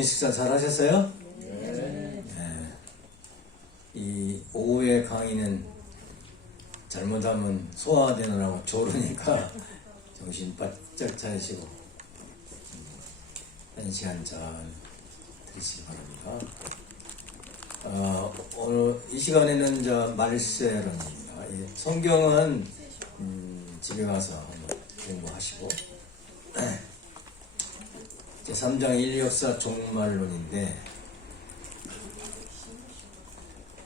점심 식사 잘 하셨어요? 네. 네. 이 오후의 강의는 잘못하면 소화되느라고 졸으니까 정신 바짝 차리시고 한 시간 잘 들으시기 바랍니다. 오늘 이 시간에는 말세론입니다. 성경은 집에 가서 한번 공부하시고 제3장 인류 역사 종말론인데,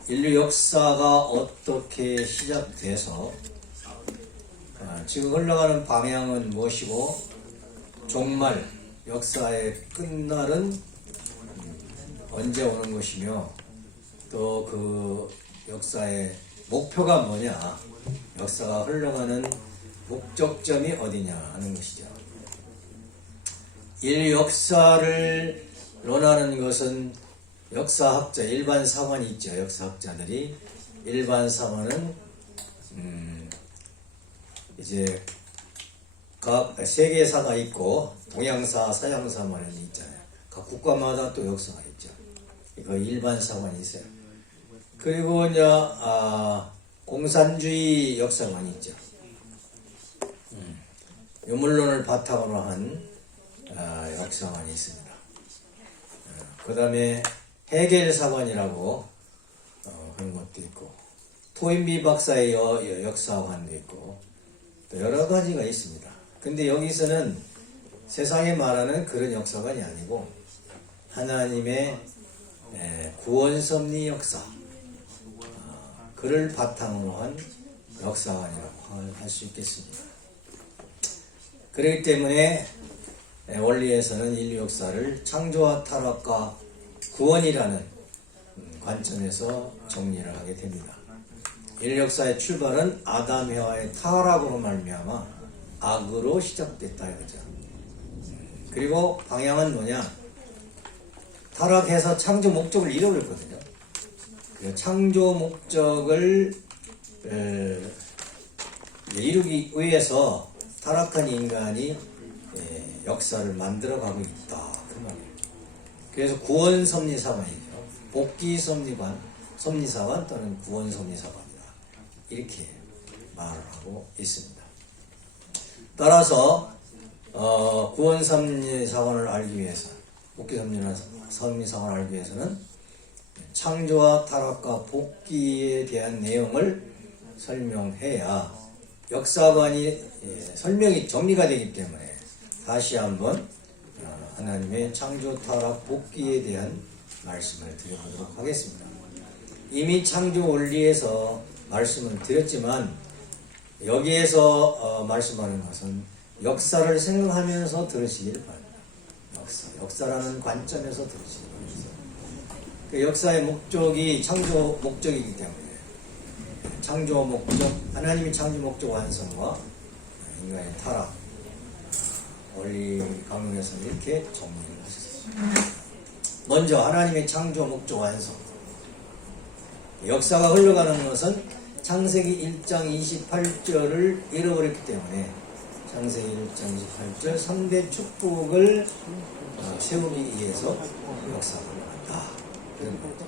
인류 역사가 어떻게 시작돼서 지금 흘러가는 방향은 무엇이고, 종말 역사의 끝날은 언제 오는 것이며, 또 그 역사의 목표가 뭐냐, 역사가 흘러가는 목적점이 어디냐 하는 것이죠. 인류 역사를 논하는 것은 역사학자, 일반 사관이 있죠. 역사학자들이. 일반 사관은 이제 각 세계사가 있고 동양사, 서양사 말이 있잖아요. 각 국가마다 또 역사가 있죠. 이거 일반 사관이 있어요. 그리고 이제 공산주의 역사관이 있죠. 유물론을 바탕으로 한 역사관이 있습니다. 그 다음에 해겔사관이라고 그런 것도 있고, 토인비 박사의 역사관도 있고, 또 여러 가지가 있습니다. 근데 여기서는 세상에 말하는 그런 역사관이 아니고 하나님의 구원섭리 역사, 그를 바탕으로 한 역사관이라고 할 수 있겠습니다. 그렇기 때문에 원리에서는 인류 역사를 창조와 타락과 구원이라는 관점에서 정리를 하게 됩니다. 인류 역사의 출발은 아담 해와의 타락으로 말미암아 악으로 시작됐다 이거죠. 그리고 방향은 뭐냐? 타락해서 창조 목적을 잃어버렸거든요. 그 창조 목적을 이루기 위해서 타락한 인간이 역사를 만들어가고 있다 그 말이에요. 그래서 구원섭리사관이죠. 복귀섭리관, 섭리사관 또는 구원섭리사관이다 이렇게 말을 하고 있습니다. 따라서 구원섭리사관을 알기 위해서, 복귀섭리사관을 알기 위해서는 창조와 타락과 복귀에 대한 내용을 설명해야 역사관이 설명이 정리가 되기 때문에 다시 한번 하나님의 창조, 타락, 복귀에 대한 말씀을 드려보도록 하겠습니다. 이미 창조 원리에서 말씀을 드렸지만 여기에서 말씀하는 것은 역사를 생각하면서 들으시길 바랍니다. 역사라는 관점에서 들으시길 바랍니다. 그 역사의 목적이 창조 목적이기 때문에 창조 목적, 하나님의 창조 목적 완성과 인간의 타락, 원리 강론에서 이렇게 정리를 하셨습니다. 먼저 하나님의 창조 목적 완성. 역사가 흘러가는 것은 창세기 1장 28절을 잃어버렸기 때문에 창세기 1장 28절 3대 축복을 세우기 위해서 역사가 흘러간다.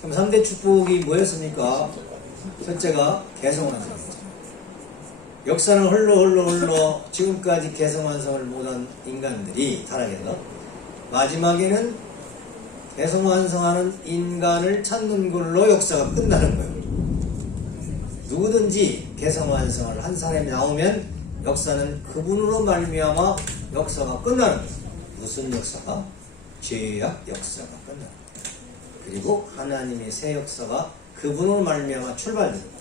그럼 3대 축복이 뭐였습니까? 첫째가 개성완성이죠. 역사는 흘러 지금까지 개성완성을 못한 인간들이 타락해서 마지막에는 개성완성하는 인간을 찾는 걸로 역사가 끝나는 거예요. 누구든지 개성완성을 한 사람이 나오면 역사는 그분으로 말미암아 역사가 끝나는 거예요. 무슨 역사가? 죄악 역사가 끝나는 거예요. 그리고 하나님의 새 역사가 그분으로 말미암아 출발되는 거죠.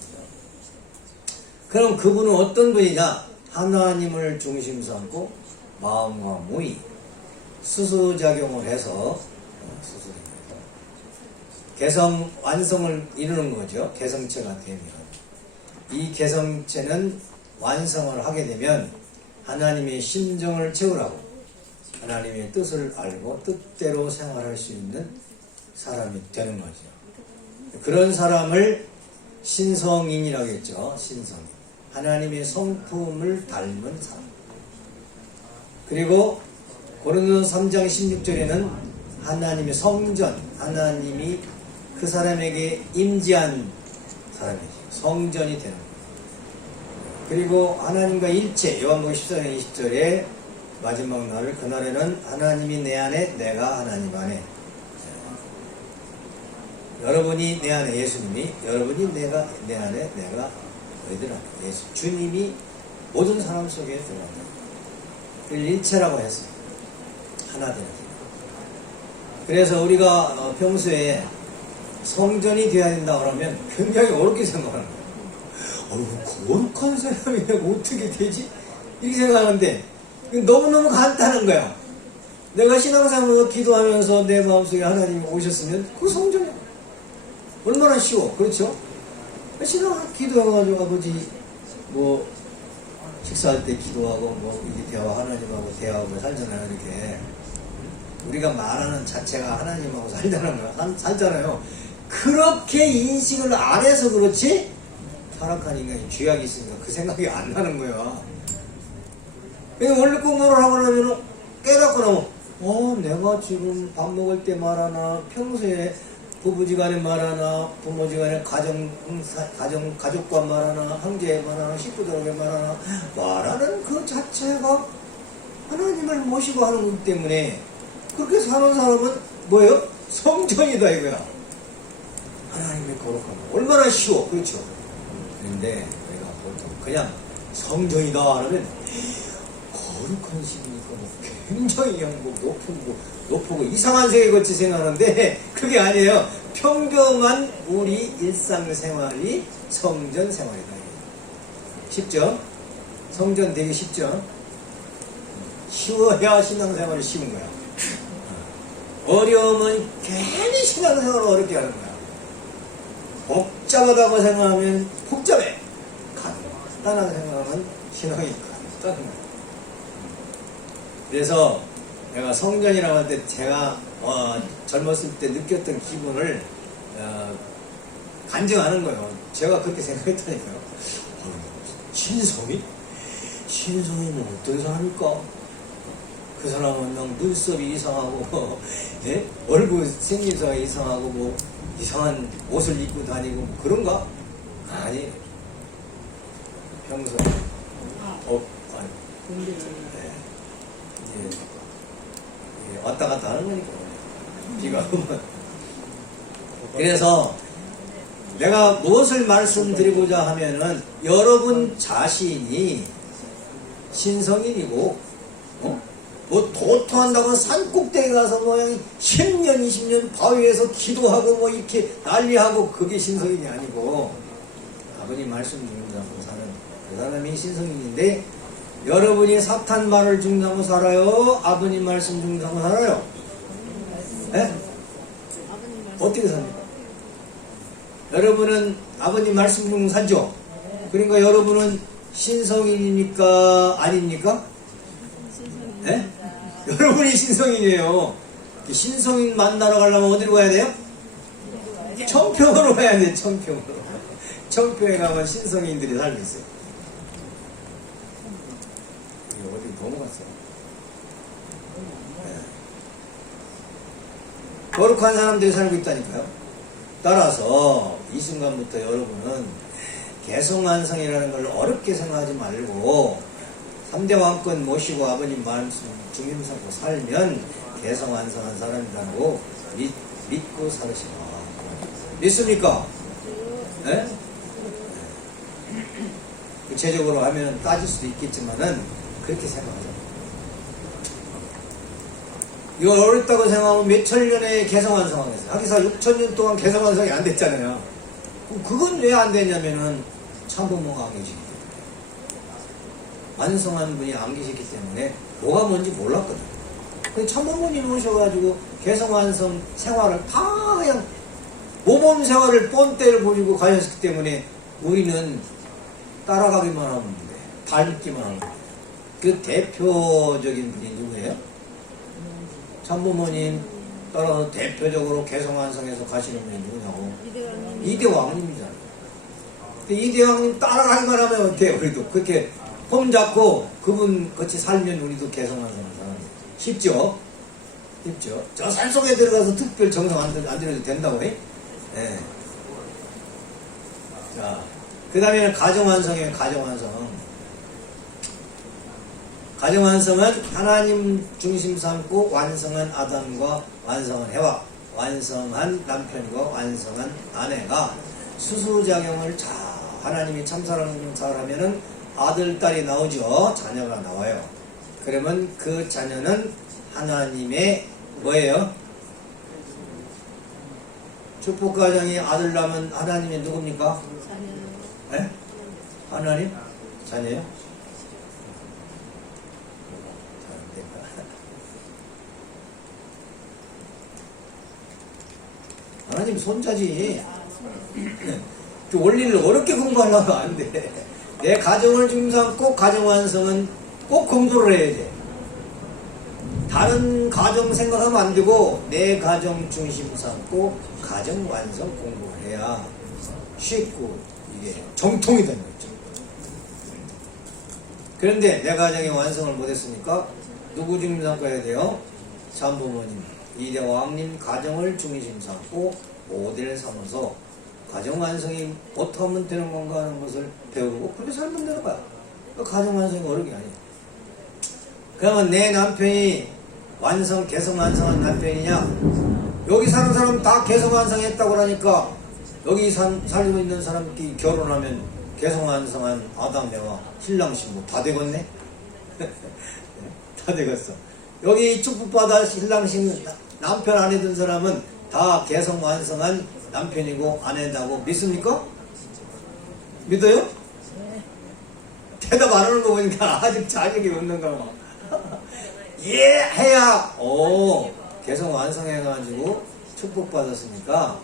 그럼 그분은 어떤 분이냐? 하나님을 중심 삼고 마음과 모의, 수수작용을 해서 개성 완성을 이루는 거죠. 개성체가 되면 이 개성체는 완성을 하게 되면 하나님의 심정을 채우라고, 하나님의 뜻을 알고 뜻대로 생활할 수 있는 사람이 되는 거죠. 그런 사람을 신성인이라고 했죠. 신성인. 하나님의 성품을 닮은 사람. 그리고 고린도서 3장 16절에는 하나님의 성전, 하나님이 그 사람에게 임재한 사람이지. 성전이 되는 거예요. 그리고 하나님과 일체, 요한복음 14장 20절에 마지막 날을, 그날에는 하나님이 내 안에, 내가 하나님 안에. 여러분이 내 안에, 예수님이, 여러분이 내 안에, 내가 너희들 안에. 예수, 주님이 모든 사람 속에 들어간다. 그걸 일체라고 했어요. 하나 되는 거. 그래서 우리가 평소에 성전이 되어야 된다 그러면 굉장히 어렵게 생각하는 거예요. 거룩한 사람이 어떻게 되지? 이렇게 생각하는데 너무너무 간단한 거야. 내가 신앙생활로 기도하면서 내 마음속에 하나님이 오셨으면 그 성전이야. 얼마나 쉬워. 그렇죠? 신앙 기도해가지고 아버지 뭐 식사할 때 기도하고 뭐 이게 대화 하나님하고 대화하고 살잖아요. 이렇게 우리가 말하는 자체가 하나님하고 살잖아요. 그렇게 인식을 안 해서 그렇지 타락한 인간이 죄악이 있으니까 그 생각이 안 나는 거야. 원래 공부를 하고 나면 깨닫고 나면 내가 지금 밥 먹을 때 말하나 평소에 부부지간에 말하나 부모지간에 가족과 말하나 형제 말하나 식구들에게 말하는 그 자체가 하나님을 모시고 하는 거기 때문에 그렇게 사는 사람은 뭐예요? 성전이다 이거야. 하나님의 거룩한 거 얼마나 쉬워. 그렇죠? 그런데 내가 보통 그냥 성전이다 하면 거룩한 신이니까 뭐 굉장히 그냥 뭐 높고 이상한 세계같이 생각하는데 그게 아니에요. 평범한 우리 일상생활이 성전 생활이다. 쉽죠? 성전 되게 쉽죠? 쉬워야 신앙생활이 쉬운 거야. 어려우면 괜히 신앙생활을 어렵게 하는 거야. 복잡하다고 생각하면 복잡해. 간단하게 생각하면 신앙이 간단한 거야. 그래서 내가 성전이라고 할 때 제가 젊었을 때 느꼈던 기분을 간증하는 거예요. 제가 그렇게 생각했다니까요. 신성이? 신성이는 어떤 사람일까? 그 사람은 그냥 눈썹이 이상하고 예? 얼굴 생김새가 이상하고 뭐 이상한 옷을 입고 다니고 뭐 그런가? 아니 평소 아니 왔다 갔다 하는 거니까 비가 오면. 그래서 내가 무엇을 말씀드리고자 하면은 여러분 자신이 신성인이고 뭐 도토한다고 산꼭대기 가서 뭐 10년 20년 바위에서 기도하고 뭐 이렇게 난리하고 그게 신성인이 아니고 아버님 말씀 중심하고 사는 그 사람이 신성인인데 여러분이 사탄 말을 중심하고 살아요? 아버님 말씀 중심하고 살아요? 네? 어떻게 삽니까? 여러분은 아버님 말씀 중심하고 살죠? 그러니까 여러분은 신성인입니까? 아닙니까? 네? 여러분이 신성인이에요. 신성인 만나러 가려면 어디로 가야 돼요? 청평으로 가야 돼요. 청평으로. 청평에 가면 신성인들이 살고 있어요. 어디 넘어갔어요. 네. 거룩한 사람들이 살고 있다니까요. 따라서 이 순간부터 여러분은 개성완성이라는 걸 어렵게 생각하지 말고 3대 왕권 모시고 아버님 말씀 중심 삼고 살면 개성완성한 사람이라고 믿고 살으시라. 믿습니까? 네? 구체적으로 하면 따질 수도 있겠지만은 그렇게 생각하죠. 이거 어렵다고 생각하면 몇천 년에 개성완성하겠어요. 하기사 6,000년 동안 개성완성이 안 됐잖아요. 그건 왜 안 됐냐면은 참부모가 안 계시기 때문에. 완성한 분이 안 계셨기 때문에 뭐가 뭔지 몰랐거든요. 참부모님 오셔가지고 개성완성 생활을 다 그냥 모범 생활을 뻔때를 보이고 가셨기 때문에 우리는 따라가기만 하면 돼. 닮기만 하면 돼. 그 대표적인 분이 누구예요? 참부모님 따라서 대표적으로 개성완성해서 가시는 분이 누구냐고? 이대왕님이잖아요. 이대왕님 따라가기만 하면 어때요? 우리도 그렇게 폼 잡고 그분 같이 살면 우리도 개성완성한 사람. 쉽죠? 있죠. 저 산속에 들어가서 특별 정성 안 들여도 된다고 해? 예. 자, 그 다음에는 가정완성이에요. 가정완성. 가정완성은 하나님 중심 삼고 완성한 아담과 완성한 해와 완성한 남편과 완성한 아내가 수수작용을 잘 하나님이 참사랑을 잘하면은 아들, 딸이 나오죠. 자녀가 나와요. 그러면 그 자녀는 하나님의 뭐예요? 축복가정이 아들 낳으면 하나님이 누굽니까? 자녀. 네? 하나님? 자녀요? 하나님 손자지. 그 원리를 어렵게 공부하려면 안 돼. 내 가정을 중심삼고 가정 완성은 꼭 공부를 해야 돼. 다른 가정 생각하면 안 되고 내 가정 중심 삼고 가정 완성 공부를 해야 쉽고 이게 정통이 되는 거죠. 그런데 내 가정의 완성을 못했으니까 누구 중심 삼고 해야 돼요? 참부모님, 이대왕님 가정을 중심 삼고 모델을 삼아서 가정 완성이 어떻게 하면 되는 건가 하는 것을 배우고 그렇게 살면 되는 거야. 가정 완성이 어려운 게 아니야. 그러면 내 남편이 개성 완성한 남편이냐? 여기 사는 사람 다 개성 완성했다고 그러니까 여기 살고 있는 사람끼리 결혼하면 개성 완성한 아담과 신랑 신부 다 되겠네? 다 되겠어. 여기 축복받아 신랑 신부 남편 아내 든 사람은 다 개성 완성한 남편이고 아내다고 믿습니까? 믿어요? 네. 대답 안 하는 거 보니까 아직 자격이 없는가 봐. 예! 해야 개성 완성해가지고 축복받았으니까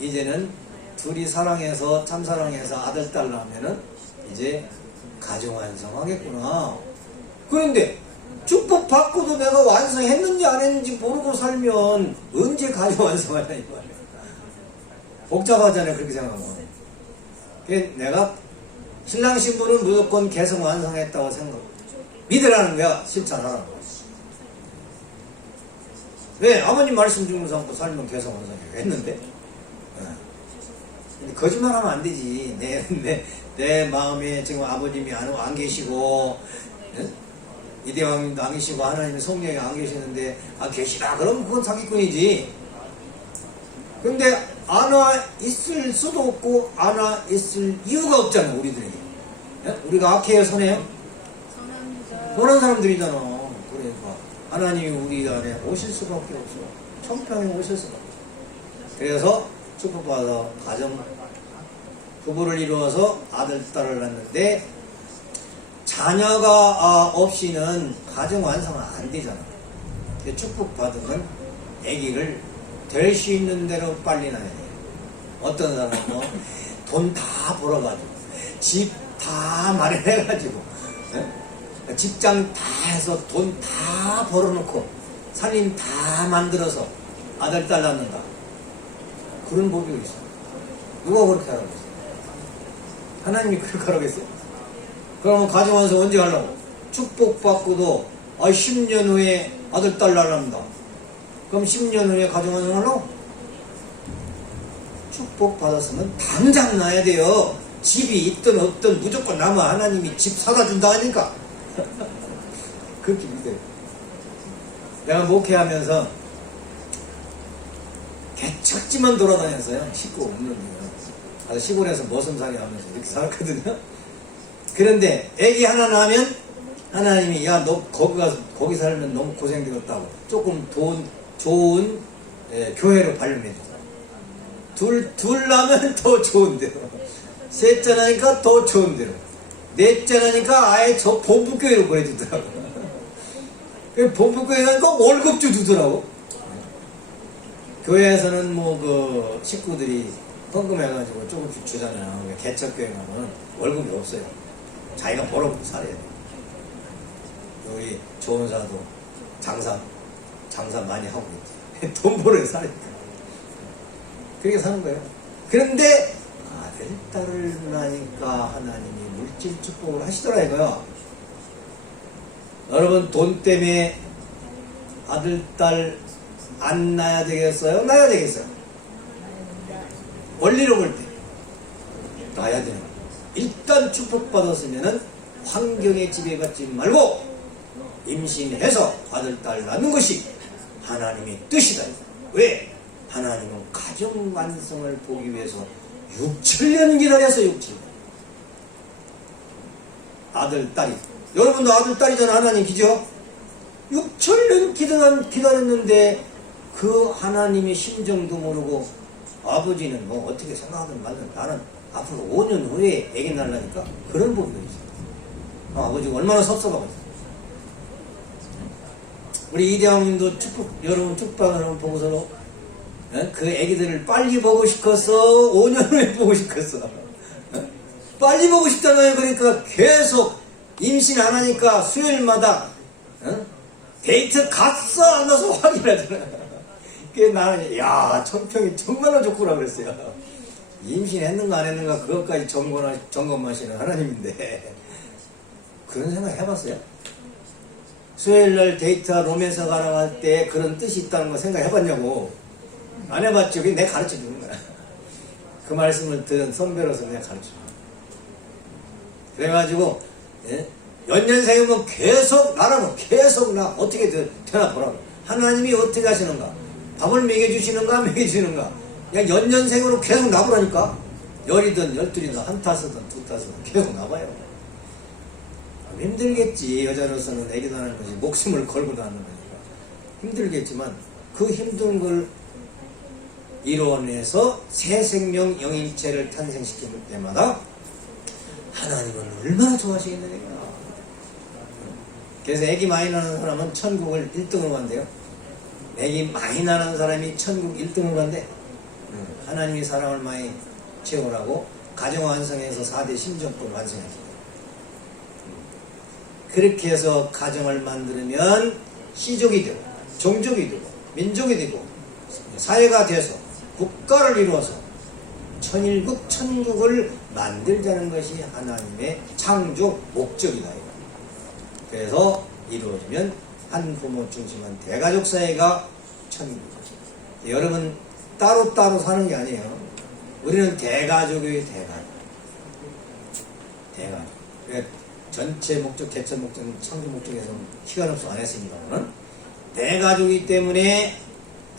이제는 둘이 사랑해서 참사랑해서 아들 딸 낳으면은 이제 가정 완성하겠구나. 그런데 축복 받고도 내가 완성했는지 안 했는지 모르고 살면 언제 가정 완성하냐 이 말이야. 복잡하잖아요. 그렇게 생각하면. 내가 신랑 신부는 무조건 개성 완성했다고 생각 믿으라는 거야. 실천하라는 거야. 왜? 아버님 말씀 중에 삼고 살면 개성 완성했는데 거짓말하면 안 되지. 내 마음에 지금 아버님이 안 계시고 이대왕님도 안 계시고 하나님의 성령이 안 계시는데 계시라 그러면 그건 사기꾼이지. 근데 안 와 있을 수도 없고 안 와 있을 이유가 없잖아. 우리들에게. 우리가 악해요 선해요? 선한 사람들이잖아. 그러니까 하나님이 우리 안에 오실 수밖에 없어. 천평에 오실 수밖에 없어. 그래서 축복받아서 가정 부부를 이루어서 아들 딸을 낳는데 자녀가 없이는 가정 완성은 안 되잖아. 축복받으면 아기를 될 수 있는 대로 빨리 낳아야 돼. 어떤 사람은 돈 다 벌어가지고 집 다 마련해가지고 직장 다 해서 돈 다 벌어놓고 살림 다 만들어서 아들 딸 낳는다. 그런 법이 있어. 누가 그렇게 하라고 했어? 하나님이 그렇게 하라고 했어요? 그러면 가정완성 언제 하려고? 축복받고도 10년 후에 아들 딸 낳는다. 그럼 10년 후에 가정완성 하려고? 축복받았으면 당장 낳아야 돼요. 집이 있든 없든 무조건 나면 하나님이 집 사다 준다 하니까. 그렇게 믿어요. 내가 목회하면서 개척지만 돌아다녔어요. 식구 없는 데요. 시골에서 머슴살이 하면서 이렇게 살았거든요. 그런데 애기 하나 낳으면 하나님이 너 거기 가서 거기 살면 너무 고생되겠다고 조금 좋은 교회로 발령해줘. 둘 낳으면 더 좋은데요. 셋째 나니까 더 좋은데요. 넷째 나니까 아예 저 본부교회로 보내주더라고. 본부교회 가니까 월급주 주더라고. 교회에서는 그 식구들이 헌금해가지고 조금씩 주잖아요. 개척교회 가면 월급이 없어요. 자기가 벌어먹고 살아야 돼. 여기 좋은 사도 장사 많이 하고 있지. 돈 벌어야 사니까. 그렇게 사는 거예요. 그런데 아들, 딸을 낳으니까 하나님이 물질 축복을 하시더라 이거요. 여러분 돈 때문에 아들, 딸 안 낳아야 되겠어요? 낳아야 되겠어요? 원리로 볼 때 낳아야 되는 거예요. 일단 축복받았으면은 환경에 지배받지 말고 임신해서 아들, 딸 낳는 것이 하나님의 뜻이다. 왜? 하나님은 가정 완성을 보기 위해서 6,7년 기다렸어요. 6,7년. 아들, 딸이. 여러분도 아들, 딸이잖아. 하나님 기죠? 6,7년 기다렸는데 그 하나님의 심정도 모르고 아버지는 뭐 어떻게 생각하든 말든 나는 앞으로 5년 후에 애기 낳으려니까 그런 부분이 있어요. 아버지가 얼마나 섭섭하고 있어요. 우리 이대왕님도 여러분 축방을 보고서 그 애기들을 빨리 보고 싶었어? 5년 후에 보고 싶었어? 빨리 보고 싶잖아요. 그러니까 계속 임신 안 하니까 수요일마다 데이트 갔어 안 가서 확인하잖아요. 그게 나는 야 청평이 정말로 좋구나 그랬어요. 임신했는가 안 했는가 그것까지 점검하시는 하나님인데 그런 생각 해봤어요? 수요일날 데이트와 로맨스 가랑 할 때 그런 뜻이 있다는 거 생각해봤냐고. 안 해봤죠. 그게 내가 가르쳐주는 거야. 그 말씀을 들은 선배로서 내가 가르쳐주는 거야. 그래가지고 연년생이면 계속 나라고 계속 나 어떻게 되나 보라고. 하나님이 어떻게 하시는가. 밥을 먹여주시는가 먹여주시는가. 그냥 연년생으로 계속 나보라니까. 열이든 열둘이든 한 타서든 두 타서든 계속 나봐요. 힘들겠지. 여자로서는 애기 낳는 것이 목숨을 걸고 낳는 거니까 힘들겠지만 그 힘든 걸 이뤄내서 새 생명 영인체를 탄생시킬 때마다 하나님은 얼마나 좋아하시겠느냐. 그래서 애기 많이 낳는 사람은 천국을 1등으로 간대요. 애기 많이 낳는 사람이 천국 1등으로 간대. 하나님이 사람을 많이 채우라고 가정 완성해서 4대 심정권 완성했어요. 그렇게 해서 가정을 만들면 시족이 되고 종족이 되고 민족이 되고 사회가 돼서 국가를 이루어서 천일국 천국을 만들자는 것이 하나님의 창조 목적이다. 그래서 이루어지면 한 부모 중심한 대가족 사회가 천국. 여러분 따로따로 사는 게 아니에요. 우리는 대가족의 대가족. 전체 목적, 개천 목적, 창조 목적에서는 시간 없어 안 했습니다만 대가족이기 때문에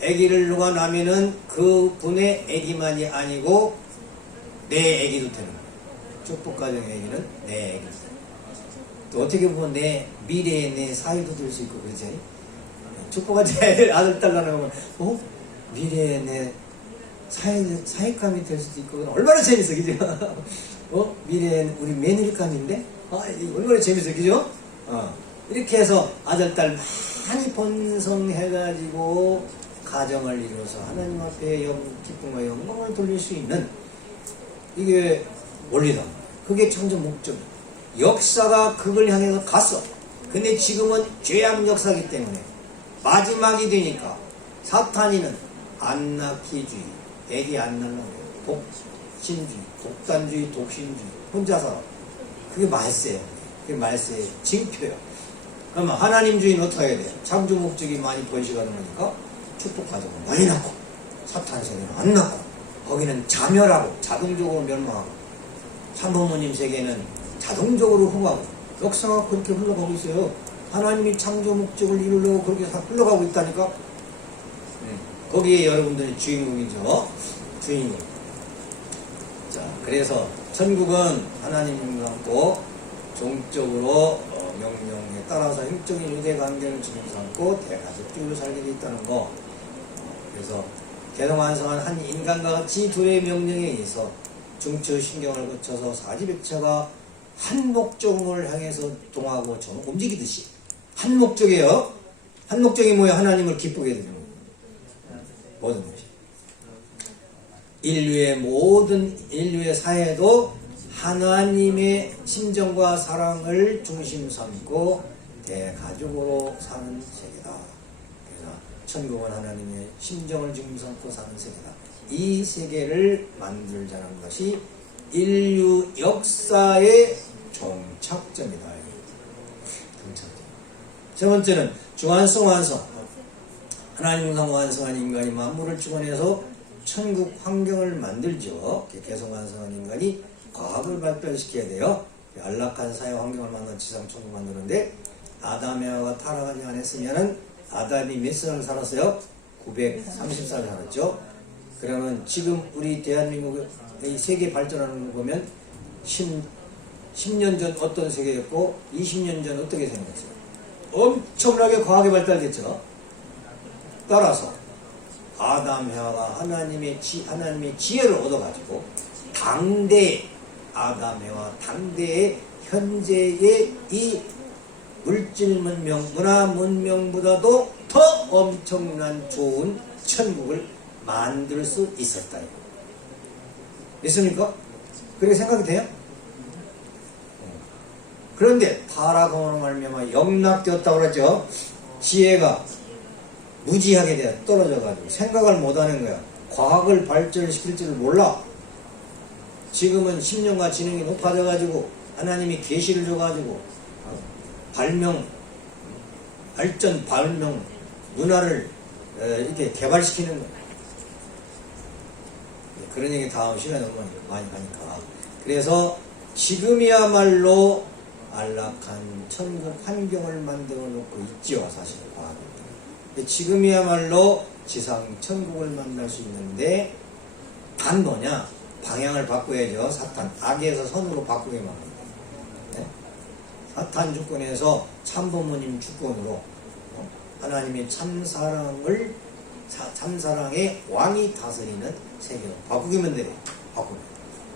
아기를 누가 낳으면은 그 분의 아기만이 아니고 내 아기도 되는 거예요. 축복가정의 아기는 내 아기. 또 어떻게 보면 내 미래의 내 사위도 될 수 있고 그러지. 축복가정의 아들, 딸 낳으면 미래의 내 사위감이 될 수도 있고 얼마나 재밌어, 그죠? 미래엔 우리 며느리감인데? 얼마나 재밌어, 그죠? 이렇게 해서 아들, 딸 많이 번성해가지고 가정을 이루어서 하나님 앞에 기쁨과 영광을 돌릴 수 있는 이게 원리다. 그게 창조 목적. 역사가 그걸 향해서 갔어. 근데 지금은 죄악 역사이기 때문에 마지막이 되니까 사탄이는 안 낳기주의, 애기 안 낳는 거예요. 독신주의, 독단주의, 독신주의, 혼자 살아. 그게 말세예요. 그게 말세의 징표예요. 그러면 하나님주의는 어떻게 해야 돼요? 창조 목적이 많이 번식하는 거니까 축복가정을 많이 낳고 사탄 세계는 안 낳고 거기는 자멸하고 자동적으로 멸망하고 참부모님 세계는 자동적으로 흥하고 역사가 그렇게 흘러가고 있어요. 하나님이 창조 목적을 이루려고 그렇게 흘러가고 있다니까. 거기에 여러분들이 주인공이죠. 주인공. 자, 그래서 천국은 하나님과 함께 종적으로 명령에 따라서 힘적인 유대관계를 지금 삼고 대가족적으로 살게 돼 있다는 거. 그래서 개성완성한 한 인간과 같이 둘의 명령에 의해서 중추 신경을 거쳐서 사지백체가 한 목적을 향해서 동하고 움직이듯이 한 목적이에요. 한 목적이 뭐예요? 하나님을 기쁘게 해주는 거예요. 모든 것이. 인류의 사회도 하나님의 심정과 사랑을 중심 삼고 대가족으로 사는 세계다. 그래서 천국은 하나님의 심정을 중심 삼고 사는 세계다. 이 세계를 만들자는 것이 인류 역사의 종착점이다. 세 번째는 중환성 완성. 하나님과 완성한 인간이 만물을 주관해서 천국 환경을 만들죠. 개성 완성한 인간이 과학을 발달시켜야 돼요. 안락한 사회 환경을 만든 지상 천국 만드는데 아담 에와가 타락하지 않았으면은 아담이 몇 살을 살았어요? 930살 살았죠. 그러면 지금 우리 대한민국의 세계 발전하는 거 보면 10년 전 어떤 세계였고 20년 전 어떻게 생겼어요? 엄청나게 과학이 발달됐죠. 따라서 아담 에와가 하나님의 지혜를 얻어가지고 당대 아담 에와 당대의 현재의 이 물질 문명, 문화 문명보다도 더 엄청난 좋은 천국을 만들 수 있었다. 믿습니까? 그렇게 생각이 돼요? 그런데 타락함으로 말미암아 영락되었다고 그랬죠. 지혜가 무지하게 떨어져가지고 생각을 못하는 거야. 과학을 발전시킬 줄을 몰라. 지금은 심령과 지능이 높아져가지고 하나님이 계시를 줘가지고 발전 발명 문화를 이렇게 개발시키는 거야. 그런 얘기 다음 시간에 너무 많이 하니까. 그래서 지금이야말로 안락한 천국 환경을 만들어 놓고 있지요. 사실 과학은. 지금이야말로 지상 천국을 만날 수 있는데 단 뭐냐? 방향을 바꿔야죠. 사탄 악에서 선으로 바꾸게 만듭니다. 네? 사탄 주권에서 참부모님 주권으로 하나님의 참사랑의 왕이 다스리는 세계로 바꾸기만 돼요. 바꾸면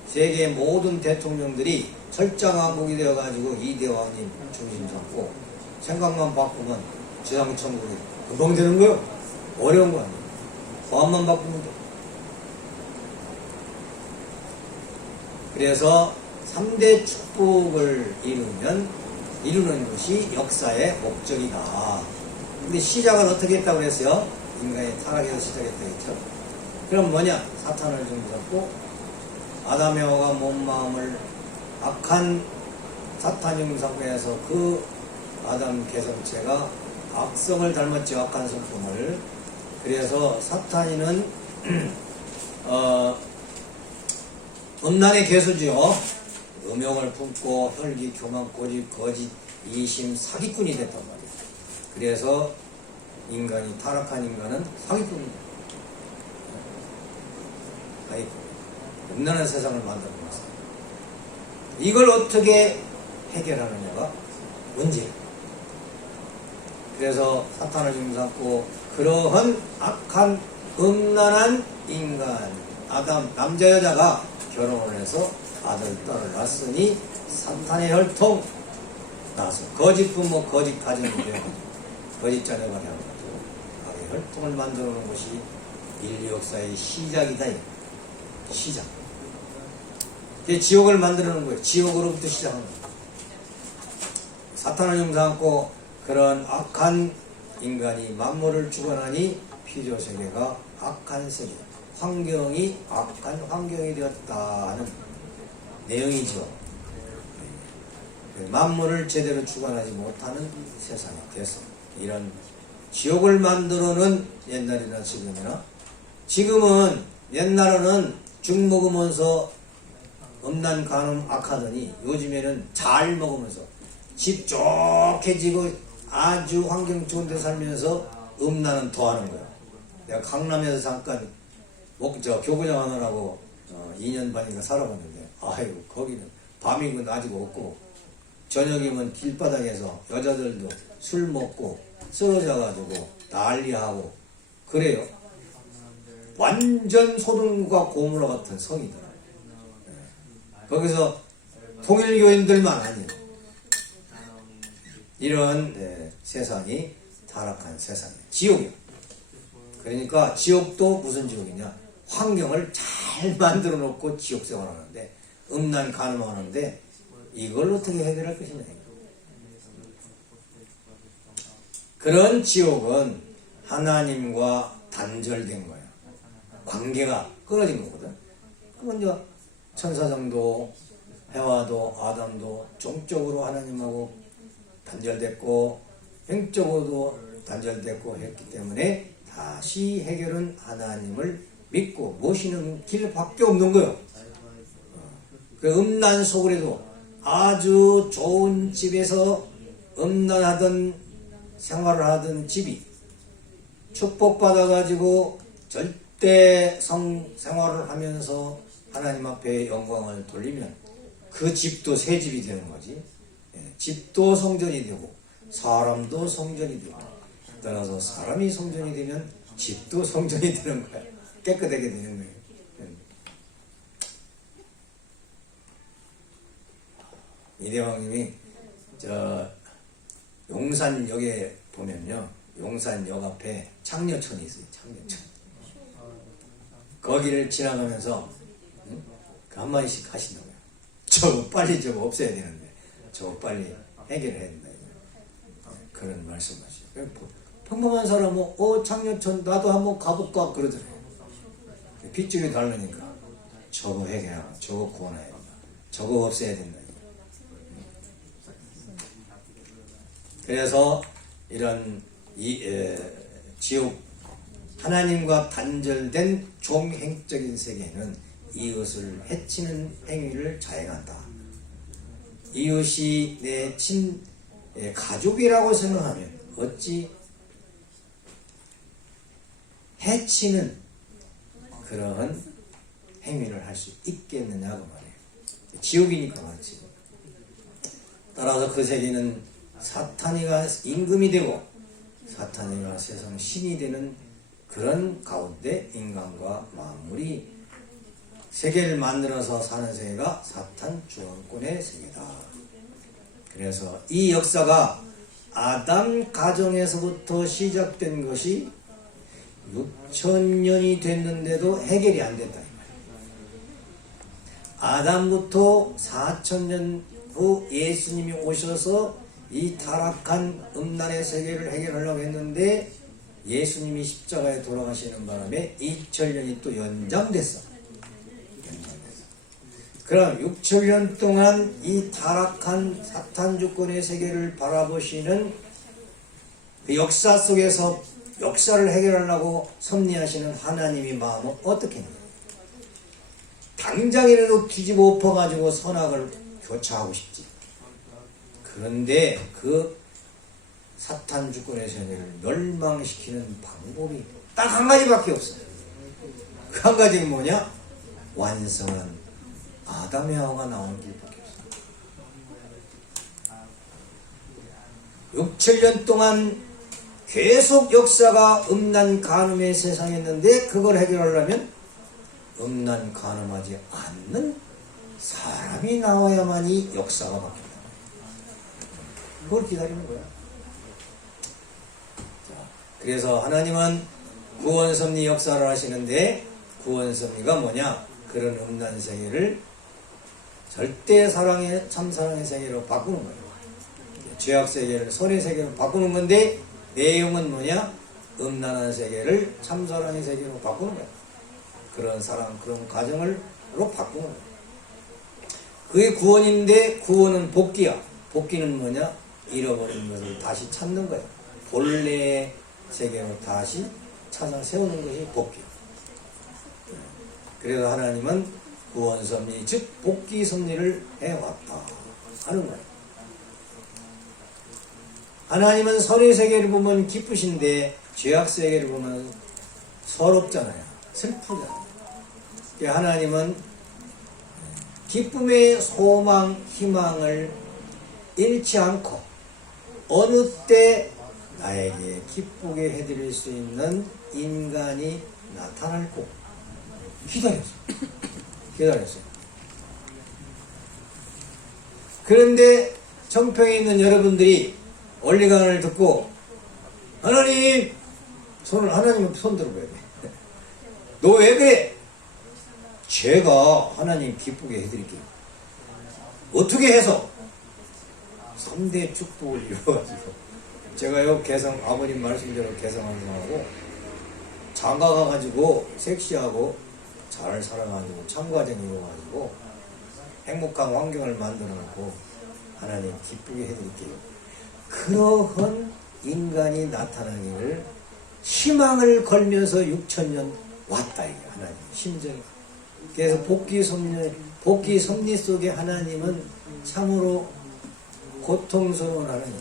세계 모든 대통령들이 철장 왕국이 되어가지고 이 대왕님 중심 잡고 생각만 바꾸면 지상 천국이 금방 되는 거예요. 어려운 거 아니에요. 마음만 바꾸면 돼. 그래서 3대 축복을 이루는 것이 역사의 목적이다. 근데 시작을 어떻게 했다고 그랬어요? 인간의 타락에서 시작했다고 했죠. 그럼 뭐냐? 사탄을 종잡고 아담 에와가 몸 마음을 악한 사탄 영상에서 그 아담 개성체가 악성을 닮았죠. 악한 성품을. 그래서 사탄이는 음란의 개수죠. 음욕을 품고 혈기, 교만, 고집, 거짓, 이심, 사기꾼이 됐단 말이에요. 그래서 인간이 타락한 인간은 사기꾼입니다. 사기꾼. 음란한 세상을 만들어 놨어요. 이걸 어떻게 해결하느냐가 문제예요. 그래서 사탄을 중삼고 그러한 악한 음란한 인간 아담 남자 여자가 결혼을 해서 아들 딸을 낳았으니 사탄의 혈통 나서 거짓 부모 거짓 가정이 되어가지고 거짓 자녀가 되어가지고 악의 혈통을 만들어 놓은 것이 인류 역사의 시작이다. 시작. 지옥을 만들어 놓은 거예요. 지옥으로부터 시작한 거예요. 사탄을 용서하고 그런 악한 인간이 만물을 주관하니 피조세계가 악한 세계, 환경이 악한 환경이 되었다는 내용이죠. 만물을 제대로 주관하지 못하는 세상이 됐어. 이런 지옥을 만들어는 옛날이나 지금은 옛날에는 죽 먹으면서 음란 간음 악하더니 요즘에는 잘 먹으면서 집 좋게 지고 아주 환경 좋은 데 살면서 음란은 더하는 거야. 내가 강남에서 잠깐 교구장 하느라고 2년 반인가 살아봤는데 아이고 거기는 밤이고 낮이고 없고 저녁이면 길바닥에서 여자들도 술 먹고 쓰러져가지고 난리하고 그래요. 완전 소돔과 고무라 같은 성이더라. 거기서 통일교인들만 아니에요. 이런 세상이 타락한 세상이에요. 지옥이에요. 그러니까 지옥도 무슨 지옥이냐? 환경을 잘 만들어 놓고 지옥 생활하는데 음란 간음하는데 이걸 어떻게 해결할 것이냐. 그런 지옥은 하나님과 단절된 거야. 관계가 끊어진 거거든. 그건 이제 천사장도 해와도 아담도 종적으로 하나님하고 단절됐고 영적으로도 단절됐고 했기 때문에 다시 해결은 하나님을 믿고 모시는 길밖에 없는 거예요. 그 음란 속으로도 아주 좋은 집에서 음란하던 생활을 하던 집이 축복받아가지고 절대 성생활을 하면서 하나님 앞에 영광을 돌리면 그 집도 새 집이 되는 거지. 집도 성전이 되고 사람도 성전이 되고, 따라서 사람이 성전이 되면 집도 성전이 되는 거야. 깨끗하게 되는 거예요. 이대왕님이 용산역에 보면요, 용산역 앞에 창녀촌이 있어요. 창녀촌. 거기를 지나가면서 그 한마디씩 하신다고요. 저거 빨리 저거 없애야 되는데 저거 빨리 해결해야 된다. 그런 말씀하시죠. 평범한 사람은 창녀촌 나도 한번 가볼까 그러더래요. 빗줄이 다르니까 저거 해결하라, 저거 구원해야 된다, 저거 없애야 된다. 그래서 이런 지옥, 하나님과 단절된 종행적인 세계는 이웃을 해치는 행위를 자행한다. 이웃이 내 가족이라고 생각하면 어찌 해치는 그런 행위를 할 수 있겠느냐고 말이에요. 지옥이니까 그렇지. 따라서 그 세계는 사탄이가 임금이 되고 사탄이가 세상 신이 되는 그런 가운데 인간과 만물이 세계를 만들어서 사는 세계가 사탄 주권의 세계다. 그래서 이 역사가 아담 가정에서부터 시작된 것이 6,000년이 됐는데도 해결이 안 됐다. 아담부터 4,000년 후 예수님이 오셔서 이 타락한 음란의 세계를 해결하려고 했는데 예수님이 십자가에 돌아가시는 바람에 2000년이 또 연장됐어. 그럼 6,000년 동안 이 타락한 사탄 주권의 세계를 바라보시는 그 역사 속에서 역사를 해결하려고 섭리하시는 하나님의 마음은 어떻게 했냐? 당장이라도 뒤집어 엎어가지고 선악을 교차하고 싶지. 그런데 그 사탄 주권의 세계를 멸망시키는 방법이 딱 한 가지밖에 없어요. 그 한 가지가 뭐냐? 완성한 아담의 하와가 나오는 길밖에 없어요. 6,000년 동안 계속 역사가 음란 간음의 세상이었는데 그걸 해결하려면 음란 간음하지 않는 사람이 나와야만이 역사가 바뀐다. 그걸 기다리는 거야. 자, 그래서 하나님은 구원섭리 역사를 하시는데 구원섭리가 뭐냐? 그런 음란 세계를 절대 사랑의 참사랑의 세계로 바꾸는 거예요. 죄악 세계를 선의 세계로 바꾸는 건데 내용은 뭐냐? 음란한 세계를 참사랑의 세계로 바꾸는 거예요. 그런 사랑, 그런 가정으로 바꾸는 거예요. 그게 구원인데 구원은 복귀야. 복귀는 뭐냐? 잃어버린 것을 다시 찾는 거예요. 본래의 세계로 다시 찾아 세우는 것이 복귀. 그래서 하나님은 구원 섭리, 즉 복귀 섭리를 해왔다 하는 거예요. 하나님은 선의 세계를 보면 기쁘신데 죄악 세계를 보면 서럽잖아요. 슬프잖아요. 하나님은 기쁨의 소망, 희망을 잃지 않고 어느 때 나에게 기쁘게 해드릴 수 있는 인간이 나타날고 기다렸어요. 그런데 청평에 있는 여러분들이 원리강을 듣고 하나님 하나님은 손 들어봐야 돼. 너 왜 그래? 제가 하나님 기쁘게 해드릴게요. 어떻게 해서? 3대 축복을 이루어가지고 제가요 개성 아버님 말씀대로 개성하고 장가 가가지고 섹시하고 잘 살아가지고 참가전 이루어가지고 행복한 환경을 만들어놓고 하나님 기쁘게 해드릴게요. 그러한 인간이 나타나기를 희망을 걸면서 6천년 왔다 이게 하나님 심정이. 그래서 복귀 섭리 속에 하나님은 참으로 고통스러운 하나님,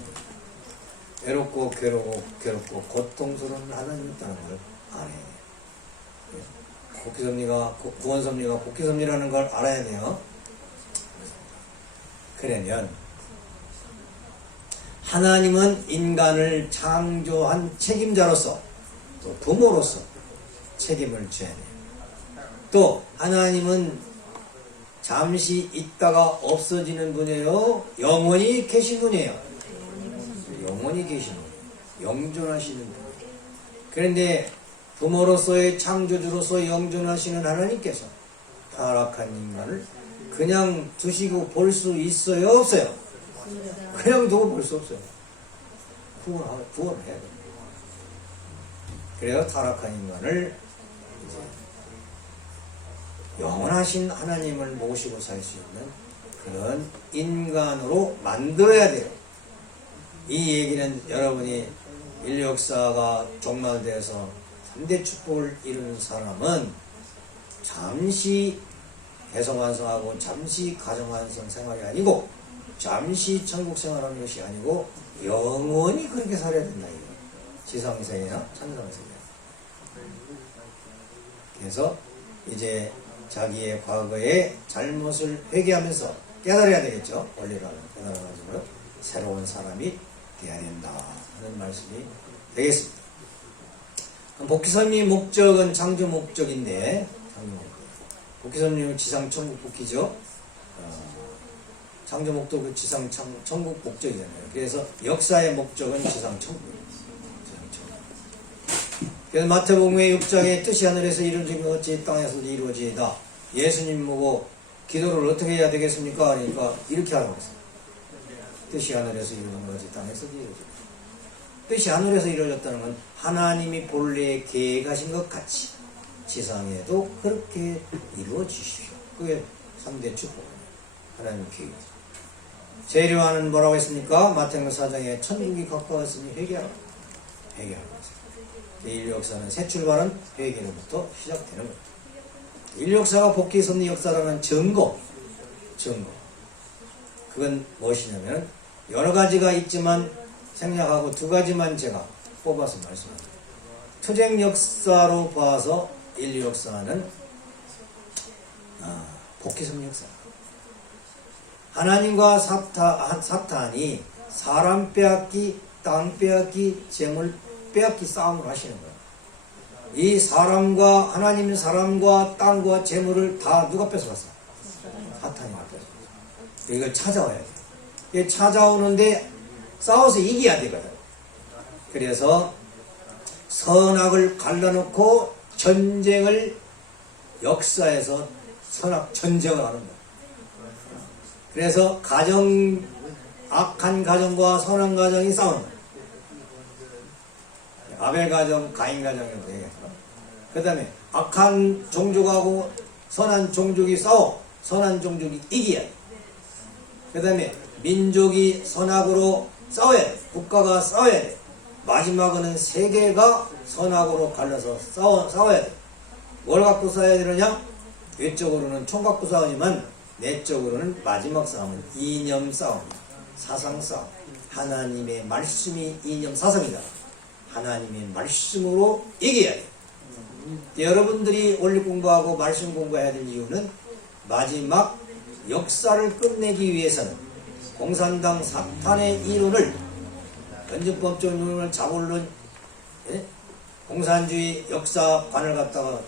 외롭고 괴롭고 고통스러운 하나님이었다는 걸 알아야 돼요. 복귀 섭리가 구원 섭리가 복귀 섭리라는 걸 알아야 돼요. 그러면 하나님은 인간을 창조한 책임자로서 또 부모로서 책임을 져야 돼요. 또 하나님은 잠시 있다가 없어지는 분이에요. 영원히 계신 분이에요. 영원히 계신 분이에요. 영존하시는 분이에요. 그런데 부모로서의 창조주로서 영존하시는 하나님께서 타락한 인간을 그냥 두시고 볼 수 있어요? 없어요? 그냥 두고 볼 수 없어요. 구원해야 돼요. 그래요. 타락한 인간을 이제 영원하신 하나님을 모시고 살 수 있는 그런 인간으로 만들어야 돼요. 이 얘기는 여러분이 인류 역사가 종말돼서 3대 축복을 이루는 사람은 잠시 대성완성하고 잠시 가정완성 생활이 아니고 잠시 천국 생활하는 것이 아니고 영원히 그렇게 살아야 된다 이거예요. 지상세계나 천상세계. 그래서 이제 자기의 과거의 잘못을 회개하면서 깨달아야 되겠죠. 원리를 깨달아가지고 새로운 사람이 되어야 된다 하는 말씀이 되겠습니다. 복귀섭리 목적은 창조 목적인데 복귀섭리는 지상 천국 복귀죠. 창조 목적은 지상 천국 목적이잖아요. 그래서 역사의 목적은 지상 천국이에요. 그래서 마태복음의 6장에 뜻이 하늘에서 이루어진 것 같이 땅에서도 이루어지이다. 예수님 보고 기도를 어떻게 해야 되겠습니까? 그러니까 이렇게 하라고 했어요. 뜻이 하늘에서 이루어진 것 같이 땅에서도 이루어지다. 뜻이 하늘에서 이루어졌다는 건 하나님이 본래 계획하신 것 같이 지상에도 그렇게 이루어지십시오. 그게 3대 축복이에요. 하나님 계획. 재료하는 뭐라고 했습니까? 마태복음 4장에 천국이 가까웠으니 회개하라. 회개하라. 인류 역사는 새 출발은 회개로부터 시작되는 거예요. 인류 역사가 복귀 섭리 역사라는 증거. 그건 무엇이냐면 여러 가지가 있지만 생략하고 두 가지만 제가 뽑아서 말씀합니다. 투쟁 역사로 봐서 인류 역사는 복귀 섭리 역사. 하나님과 사탄이 사람 빼앗기, 땅 빼앗기, 재물 빼앗기 싸움을 하시는 거예요. 이 사람과 하나님의 사람과 땅과 재물을 다 누가 뺏어갔어요? 사탄이 뺏어갔어요. 이걸 찾아와야 돼요. 이게 찾아오는데 싸워서 이겨야 되거든. 그래서 선악을 갈라놓고 전쟁을 역사에서 전쟁을 하는 거예요. 그래서 악한 가정과 선한 가정이 싸우는 거예요. 아벨 가정, 가인 가정이라고 얘기했어. 그 다음에 악한 종족하고 선한 종족이 싸워. 선한 종족이 이겨야 돼. 그 다음에 민족이 선악으로 싸워야 돼. 국가가 싸워야 돼. 마지막은 세계가 선악으로 갈라서 싸워야 돼. 뭘 갖고 싸워야 되느냐? 외적으로는 총 갖고 싸우지만 내적으로는 마지막 싸움은 이념 싸움, 사상 싸움. 하나님의 말씀이 이념 사상이다. 하나님의 말씀으로 이겨야 돼. 여러분들이 원리 공부하고 말씀 공부해야 될 이유는 마지막 역사를 끝내기 위해서는 공산당 사탄의 이론을 변증법적 이론을 자본론 공산주의 역사관을 갖다가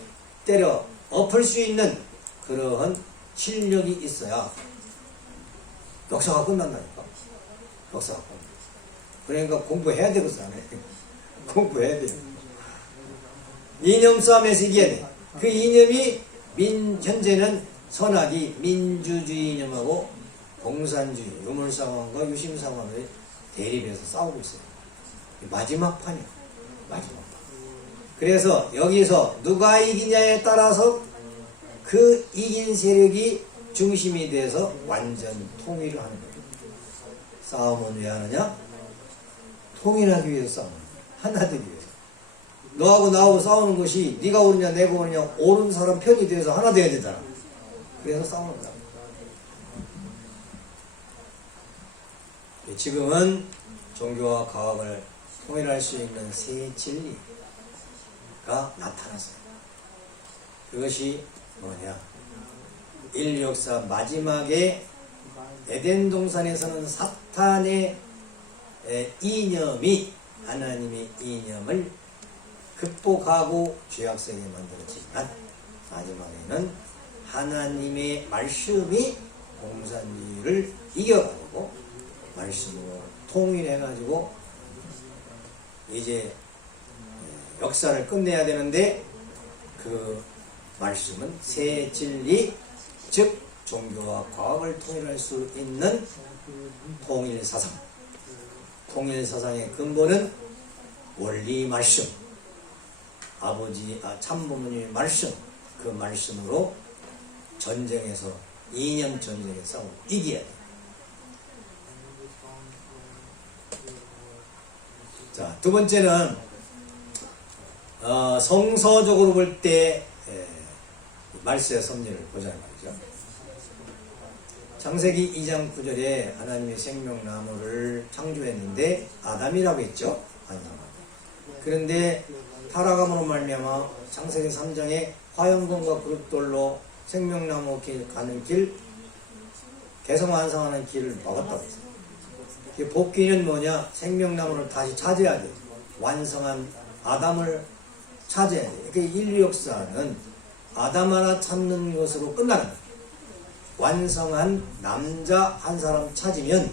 때려 엎을 수 있는 그러한 실력이 있어야 역사가 끝난다니까. 역사가 끝난다. 그러니까 공부해야 되겠어. 공부해야 돼요. 이념 싸움에서 이겨야 돼. 그 이념이 현재는 선악이 민주주의 이념하고 공산주의, 유물상황과 유심상황을 대립해서 싸우고 있어요. 마지막 판이에요. 마지막 판. 그래서 여기서 누가 이기냐에 따라서 그 이긴 세력이 중심이 돼서 완전 통일을 하는 거예요. 싸움은 왜 하느냐? 통일하기 위해서 싸우는 거예요. 하나 되기 위해서. 너하고 나하고 싸우는 것이 네가 옳으냐 내가 옳으냐 옳은 사람 편이 되어서 하나 돼야 되잖아. 그래서 싸우는 거야. 지금은 종교와 과학을 통일할 수 있는 새 진리가 나타났어요. 그것이 뭐냐? 인류 역사 마지막에 에덴 동산에서는 사탄의 이념이 하나님의 이념을 극복하고 죄악성에 만들었지만 마지막에는 하나님의 말씀이 공산주의를 이겨가지고 말씀으로 통일해가지고 이제 역사를 끝내야 되는데 그 말씀은 새 진리 즉 종교와 과학을 통일할 수 있는 통일사상. 통일사상의 근본은 원리 말씀, 참부모님의 말씀, 그 말씀으로 전쟁에서 이념 전쟁에 싸우고 이겨야 돼. 자, 두 번째는 성서적으로 볼 때 말세의 섭리를 보자는 말이죠. 창세기 2장 9절에 하나님이 생명나무를 창조했는데 아담이라고 했죠. 그런데 타락함으로 말미암아 창세기 3장에 화염검과 그룹돌로 생명나무 길 가는 길 개성완성하는 길을 막았다고 했어요. 복귀는 뭐냐? 생명나무를 다시 찾아야 돼. 완성한 아담을 찾아야 돼. 그러니까 인류 역사는 아담 하나 찾는 것으로 끝나는 거예요. 완성한 남자 한 사람 찾으면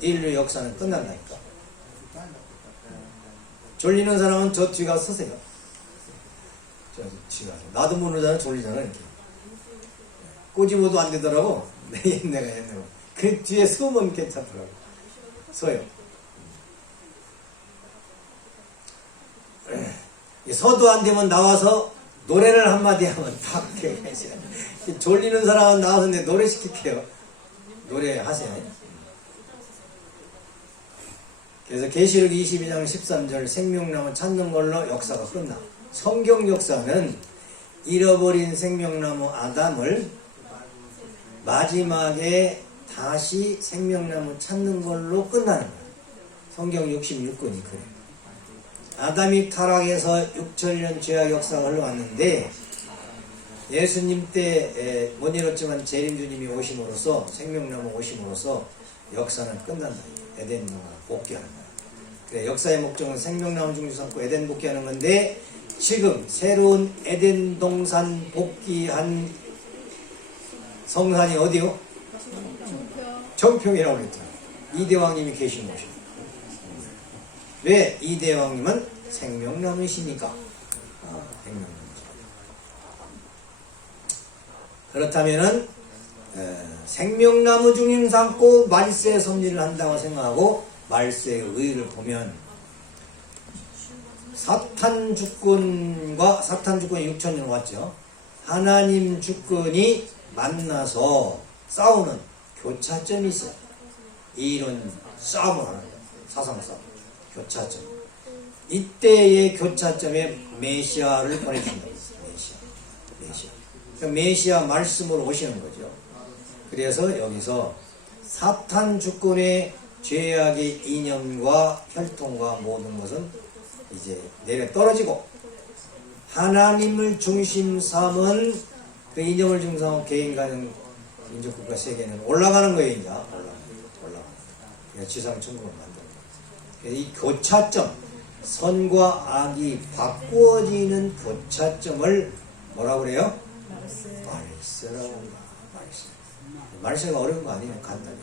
인류 역사는 끝난다니까. 졸리는 사람은 저 뒤가 서세요. 저 뒤가. 나도 모르잖아. 졸리잖아. 이렇게. 꼬집어도 안 되더라고. 내가 옛날에. 그 뒤에 서면 괜찮더라고. 서요. 서도 안 되면 나와서 노래를 한마디 하면 딱 졸리는 사람은 나와서 내 노래 시킬게요. 노래 하세요. 그래서 계시록 22장 13절 생명나무 찾는 걸로 역사가 끝나. 성경 역사는 잃어버린 생명나무 아담을 마지막에 다시 생명나무 찾는 걸로 끝나는 거예요. 성경 66권이 그래요. 아담이 타락해서 6천년 죄악 역사가 흘러왔는데 예수님 때 못 이뤘지만 재림주님이 오심으로써 생명나무 오심으로써 역사는 끝난다. 에덴 동산 복귀하는 거야. 그래, 역사의 목적은 생명나무 중심 삼고 에덴 복귀하는 건데 지금 새로운 에덴 동산 복귀한 성산이 어디요? 정평이라고 그랬죠. 이대왕님이 계신 곳이에요. 왜 이대왕님은 생명나무이십니까? 생명나무죠. 그렇다면은 생명나무 중심 삼고 말세의 섭리를 한다고 생각하고 말세의 의의를 보면 사탄 주권이 6천년 왔죠. 하나님 주권이 만나서 싸우는 교차점이 있어요. 이런 싸움을 하는 거예요. 사상 싸움. 교차점. 이때의 교차점에 메시아를 보내준다. 메시아. 그러니까 메시아 말씀으로 오시는 거죠. 그래서 여기서 사탄 주권의 죄악의 이념과 혈통과 모든 것은 이제 내려 떨어지고 하나님을 중심 삼은 그 이념을 중심하고 개인과는 민족국가 세계는 올라가는 거예요. 이제 올라가는 거예요. 지상천국을 만드는 거예요. 그래서 이 교차점, 선과 악이 바꾸어지는 교차점을 뭐라고 그래요? 말세라고 합니다. 말세가 어려운 거 아니에요. 간단히.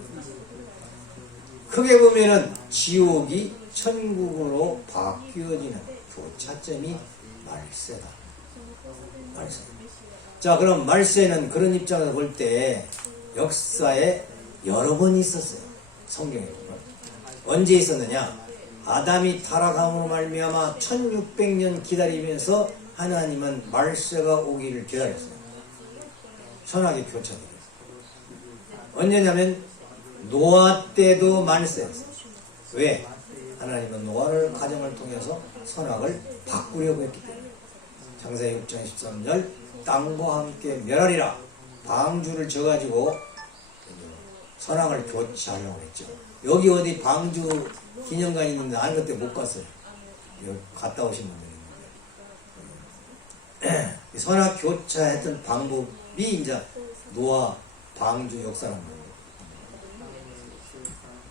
크게 보면은 지옥이 천국으로 바뀌어지는 교차점이 말세다. 말세. 자, 그럼 말세는 그런 입장에서 볼 때 역사에 여러 번 있었어요. 성경에 보면. 언제 있었느냐? 아담이 타락함으로 말미암아 1600년 기다리면서 하나님은 말세가 오기를 기다렸어요. 천하게 교차되게. 언제냐면 노아 때도 말세였어요. 왜? 하나님은 노아를 가정을 통해서 선악을 바꾸려고 했기 때문에 창세기 6장 13절 땅과 함께 멸하리라 방주를 져가지고 선악을 교체하려고 했죠. 여기 어디 방주 기념관이 있는데 안 그때 못 갔어요. 여기 갔다 오신 분들이 있는데 선악 교체했던 방법이 이제 노아 방주 역사라는 거예요.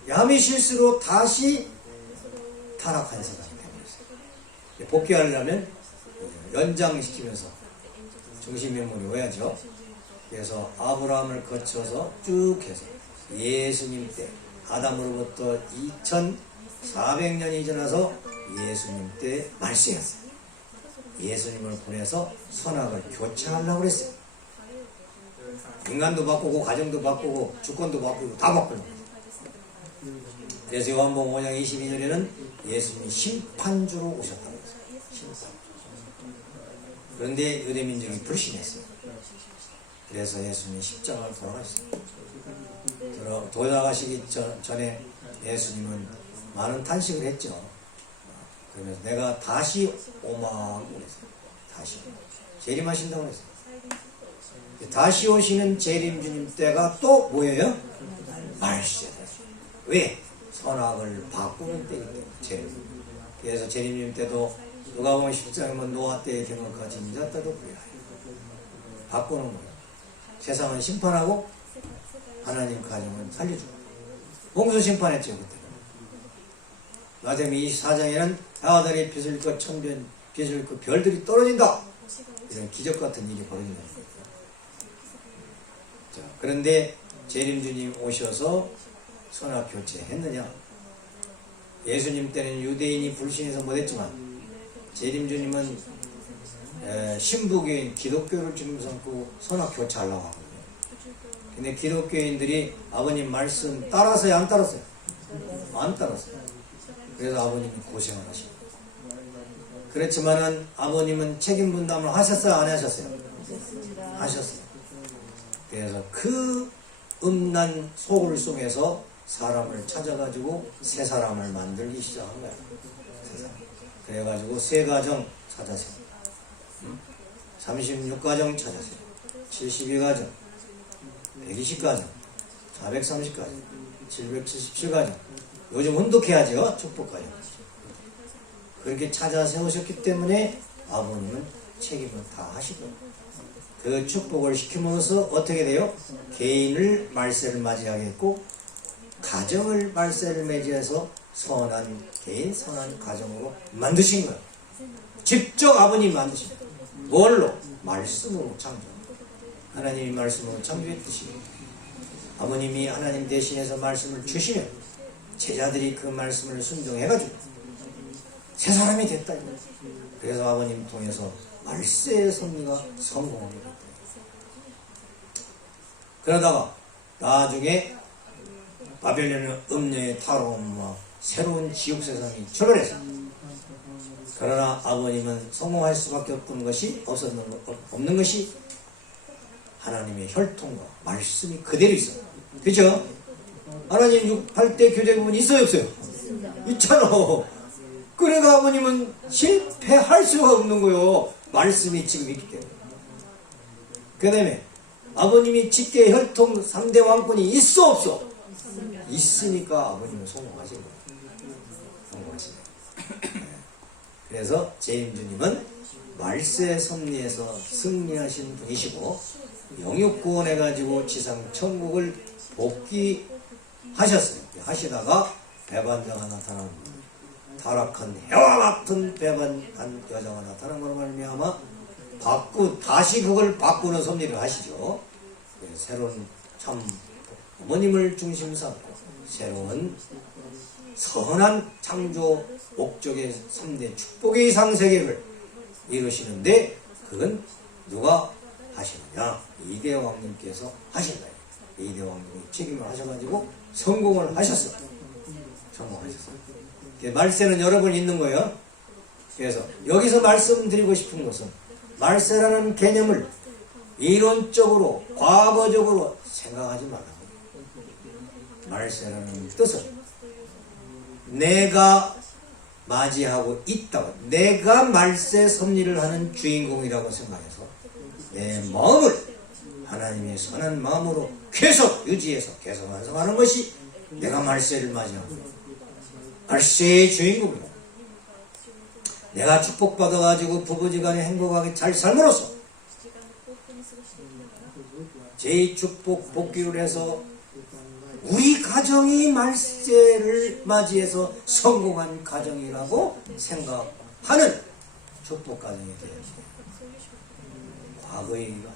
야미 실수로 다시 타락한 사람이 되어버렸어요. 복귀하려면 연장시키면서 중심면모를 해야죠. 그래서 아브라함을 거쳐서 쭉 해서 예수님 때 아담으로부터 2400년이 지나서 예수님 때 말세였어요. 예수님을 보내서 선악을 교체하려고 그랬어요. 인간도 바꾸고 가정도 바꾸고 주권도 바꾸고 다 바꾸려고. 그래서 요한복음 5장 22절에는 예수님이 심판주로 오셨다고 했어요. 심판. 그런데 유대민족이 불신했어요. 그래서 예수님이 십자가를 돌아가셨어요. 돌아가시기 전에 예수님은 많은 탄식을 했죠. 그러면서 내가 다시 오마고 그랬어요. 다시 재림하신다고 그랬어요. 다시 오시는 재림주님 때가 또 뭐예요? 말세다. 왜? 선악을 바꾸는 때이기 때문에 재림. 그래서 재림주님 때도 누가 보면 10장이면 노아 때의 경험까지 인자 때도 그래요. 바꾸는 거예요. 세상은 심판하고 하나님 가정은 살려주고. 홍수 심판했죠 그때는. 마태복음 24장에는 아들이 빚을 것 천변 빚을 그 별들이 떨어진다. 이런 기적 같은 일이 벌어진다. 자, 그런데 재림주님 오셔서 선악 교체했느냐? 예수님 때는 유대인이 불신해서 못했지만 재림주님은 신부교인 기독교를 주름 삼고 선악 교체하려고 하거든요. 근데 기독교인들이 아버님 말씀 따라서요, 안 따랐어요? 안 따랐어요. 그래서 아버님이 고생을 하시고. 그렇지만은 아버님은 책임 분담을 하셨어요, 안 하셨어요? 하셨어요. 그래서 그 음란 소굴 속에서 사람을 찾아가지고 새 사람을 만들기 시작한 거예요. 그래가지고 세 가정 찾아세요. 36가정 찾아세요. 72가정, 120가정, 430가정, 777가정. 요즘 혼독해야죠. 축복가정. 그렇게 찾아 세우셨기 때문에 아버님은 책임을 다 하시고 그 축복을 시키면서 어떻게 돼요? 개인을 말세를 맞이하겠고 가정을 말세를 맞이해서 선한 개인, 선한 가정으로 만드신 거예요. 직접 아버님 만드신 거예요. 뭘로? 말씀으로 창조. 하나님이 말씀으로 창조했듯이 아버님이 하나님 대신해서 말씀을 주시면 제자들이 그 말씀을 순종해가지고 새 사람이 됐다. 그래서 아버님 통해서 말세의 섭리가 성공하게 됐다. 그러다가 나중에 바벨론의 음녀의 타로움과 새로운 지옥 세상이 출발했어. 그러나 아버님은 성공할 수밖에 없는 것이 하나님의 혈통과 말씀이 그대로 있어요. 그렇죠? 하나님 8대 교제 부분이 있어요, 없어요? 있잖아. 그래가 아버님은 실패할 수가 없는 거예요. 말씀이 지금 있기 때문에. 그 다음에 아버님이 직계 혈통 3대 왕권이 있어, 없어? 있으니까 아버님은 성공하신 거예요. 성공하신 거예요. 그래서 재림주님은 말세 섭리에서 승리하신 분이시고 영육구원해가지고 지상 천국을 복귀하셨어요. 하시다가 배반자가 나타난 타락한 해와 같은 배반한 여자가 나타난 것으로 말미암아 다시 그걸 바꾸는 섭리를 하시죠. 새로운 참 어머님을 중심 삼고 새로운 선한 창조 목적의 3대 축복의 상세계를 이루시는데 그건 누가 하시느냐? 이대 왕님께서 하신 거예요. 이대 왕님이 책임을 하셔가지고 성공을 하셨어요. 성공하셨어요. 말세는 여러 번 있는 거예요. 그래서 여기서 말씀드리고 싶은 것은 말세라는 개념을 이론적으로 과거적으로 생각하지 말라고. 말세라는 뜻은 내가 맞이하고 있다고, 내가 말세 섭리를 하는 주인공이라고 생각해서 내 마음을 하나님의 선한 마음으로 계속 유지해서 계속 완성하는 것이 내가 말세를 맞이하고 말세의 주인공이다. 내가 축복받아가지고 부부지간에 행복하게 잘 삶으로써 제2축복 복귀를 해서 우리 가정이 말세를 맞이해서 성공한 가정이라고 생각하는 축복 가정이 되었습니다. 과거의 일이 아니라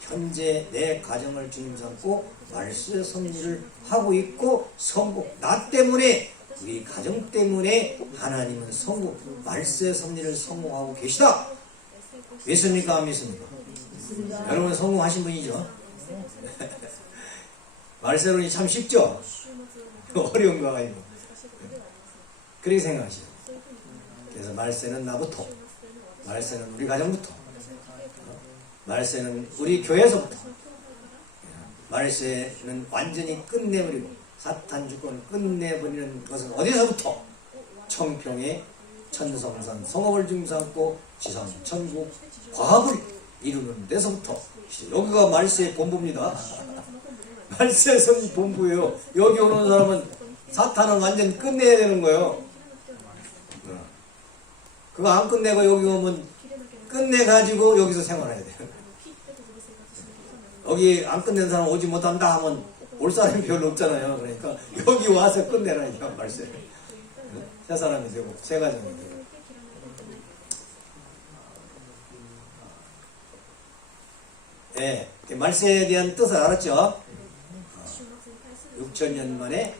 현재 내 가정을 주님 삼고 말세 섭리를 하고 있고 성공, 나 때문에 우리 가정 때문에 하나님은 성공, 말세 섭리를 성공하고 계시다. 믿습니까? 안 믿습니까? 여러분 성공하신 분이죠? 말세론이 참 쉽죠? 어려운 거 아니고. 그렇게 생각하시죠. 그래서 말세는 나부터, 말세는 우리 가정부터, 말세는 우리 교회에서부터, 말세는 완전히 끝내버리고 사탄 주권을 끝내버리는 것은 어디서부터? 청평의 천성산 성업을 중삼고 지상 천국 과학을 이루는 데서부터. 여기가 말세의 본부입니다. 말세선 본부예요. 여기 오는 사람은 사탄은 완전 끝내야 되는 거예요. 그거 안 끝내고 여기 오면 끝내가지고 여기서 생활해야 돼요. 여기 안 끝낸 사람 오지 못한다 하면 올 사람이 별로 없잖아요. 그러니까 여기 와서 끝내라 이거 말세. 새 사람이 되고 새 가정이 되고. 네, 말세에 대한 뜻을 알았죠? 6천년 만에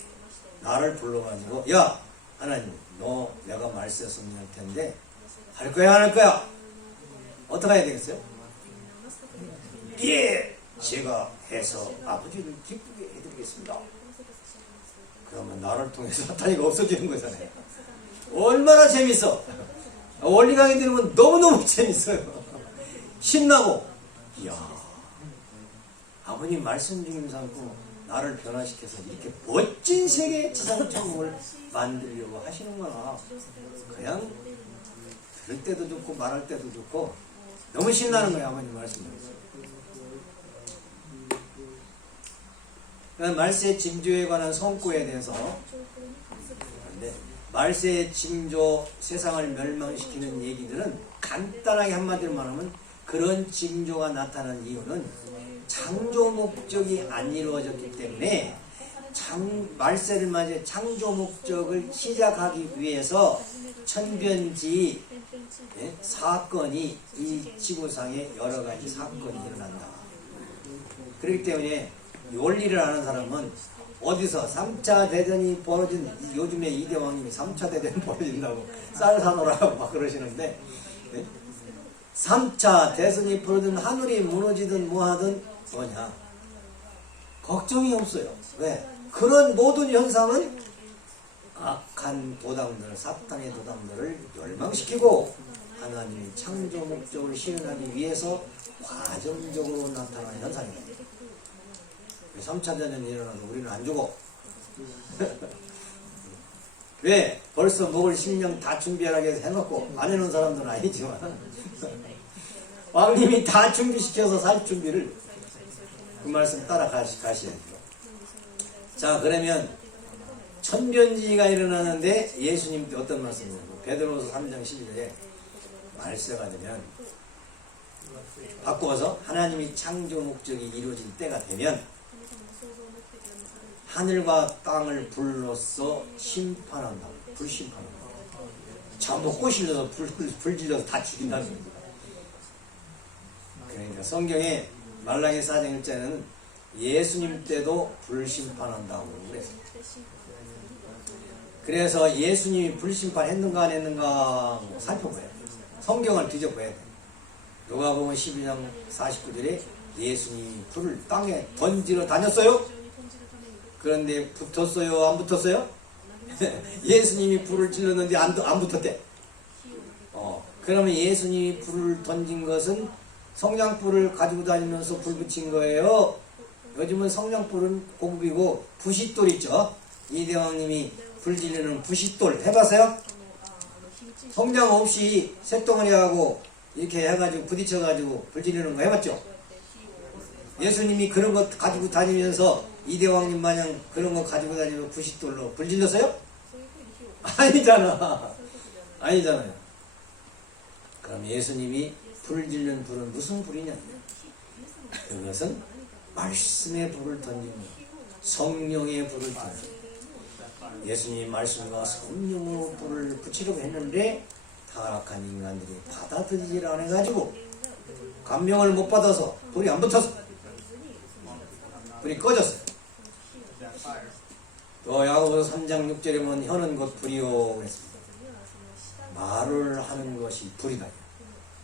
나를 불러가지고 야 하나님 너 내가 말세 섭리할 텐데 할 거야 안 할 거야? 어떻게 해야 되겠어요? 예, 제가 해서 아버지를 기쁘게 해드리겠습니다. 그러면 나를 통해서 사탄이가 없어지는 거잖아요. 얼마나 재밌어. 원리 강의 들으면 너무너무 재밌어요. 신나고 이야 아버님 말씀 중임 삼고 나를 변화시켜서 이렇게 멋진 세계의 지상천국을 만들려고 하시는구나. 그냥 들을 때도 좋고 말할 때도 좋고 너무 신나는 거예요. 아버님 말씀을. 말세의 징조에 관한 성구에 대해서 말세의 징조 세상을 멸망시키는 얘기들은 간단하게 한마디로 말하면 그런 징조가 나타난 이유는 창조 목적이 안 이루어졌기 때문에 말세를 맞이해 창조 목적을 시작하기 위해서 천변지 사건이 이 지구상에 여러 가지 사건이 일어난다. 그렇기 때문에 원리를 아는 사람은 어디서 3차 대전이 벌어진 요즘에 이대왕님이 3차 대전이 벌어진다고 쌀 사놓으라고 막 그러시는데 3차 대전이 벌어진 하늘이 무너지든 뭐하든 뭐냐 걱정이 없어요. 왜? 그런 모든 현상은 악한 도당들, 사탄의 도당들을 멸망시키고 하나님의 창조 목적을 실현하기 위해서 과정적으로 나타나는 현상입니다. 3차 대전이 일어나서 우리는 안 죽어. 왜? 벌써 먹을 식량 다 준비하라고 해서 해놓고 안 해놓은 사람들은 아니지만 왕님이 다 준비시켜서 살 준비를 그 말씀 따라 가셔야죠. 자, 그러면 천변지가 일어나는데 예수님 어떤 말씀이냐고 베드로서 3장 11절에 말세가 되면 바꾸어서 하나님이 창조 목적이 이루어질 때가 되면 하늘과 땅을 불로써 심판한다고. 불심판한다고. 전부 꼬실려서 불 질러서 다 죽인다는 겁니다. 그러니까 성경에 말라기 4장 1절에는 예수님 때도 불심판한다고 그랬어요. 그래서 예수님이 불심판했는가 안 했는가 살펴봐야 돼요. 성경을 뒤져봐야 돼요. 누가복음 12장 49절에 예수님이 불을 땅에 던지러 다녔어요? 그런데 붙었어요? 안 붙었어요? 예수님이 불을 질렀는데 안 붙었대. 그러면 예수님이 불을 던진 것은 성냥불을 가지고 다니면서 불 붙인 거예요. 요즘은 성냥불은 고급이고 부싯돌 있죠. 이대왕님이 불 지르는 부싯돌 해봤어요? 성냥 없이 쇳덩어리하고 이렇게 해가지고 부딪혀가지고 불 지르는 거 해봤죠? 예수님이 그런 거 가지고 다니면서 이대왕님 마냥 그런 거 가지고 다니면 부싯돌로 불 질렀어요? 아니잖아. 아니잖아요. 그럼 예수님이 불 질른 불은 무슨 불이냐? 그것은 말씀의 불을 던지는 성령의 불을 던지는 예수님이 말씀과 성령의 불을 붙이려고 했는데 타락한 인간들이 받아들이질 않아가지고 감명을 못 받아서 불이 안 붙어서 불이 꺼졌어요. 또 야고보서 3장 6절에 보면 혀는 곧 불이요 그랬습니다. 말을 하는 것이 불이다.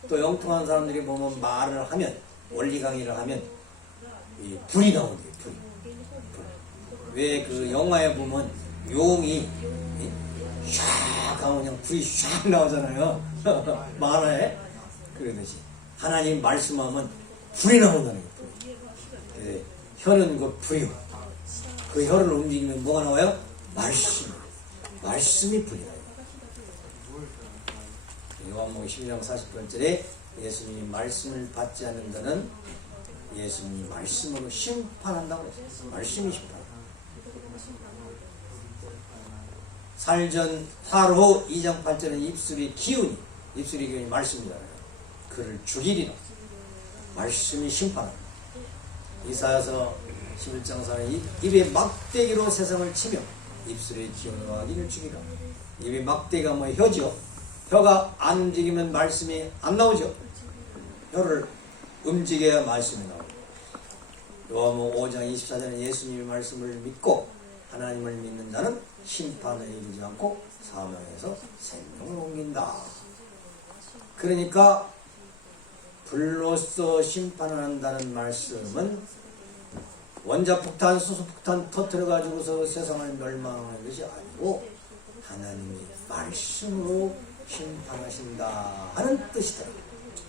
또 영통한 사람들이 보면 말을 하면 원리 강의를 하면 이 불이 나오는데요. 불. 왜 그 영화에 보면 용이 샥 하면 그냥 불이 샥 나오잖아요. 만화에 그러듯이 하나님 말씀하면 불이 나온다는 거예요. 혀는 그 불이요. 그 혀를 움직이면 뭐가 나와요? 말씀. 말씀이 불이 나요. 요한복음 12장 40번절에 예수님이 말씀을 받지 않는 자는 예수님이 말씀으로 심판한다고 했어요. 말씀이 심판. 살전 살후 2장 8절에 입술이 기운이 말씀이잖아요. 그를 죽이리라. 말씀이 심판합니다. 이사야서 11장 4절에 입에 막대기로 세상을 치며 입술의 기운과 이를 죽이라. 입에 막대기가 뭐 혀죠. 혀가 안 움직이면 말씀이 안 나오죠. 혀를 움직여야 말씀이 나오죠. 요한복음 5장 24절에 예수님의 말씀을 믿고 하나님을 믿는 자는 심판을 이루지 않고 사망에서 생명을 옮긴다. 그러니까 불로써 심판을 한다는 말씀은 원자폭탄, 수소폭탄 터뜨려가지고서 세상을 멸망하는 것이 아니고 하나님이 말씀으로 심판하신다 하는 뜻이다.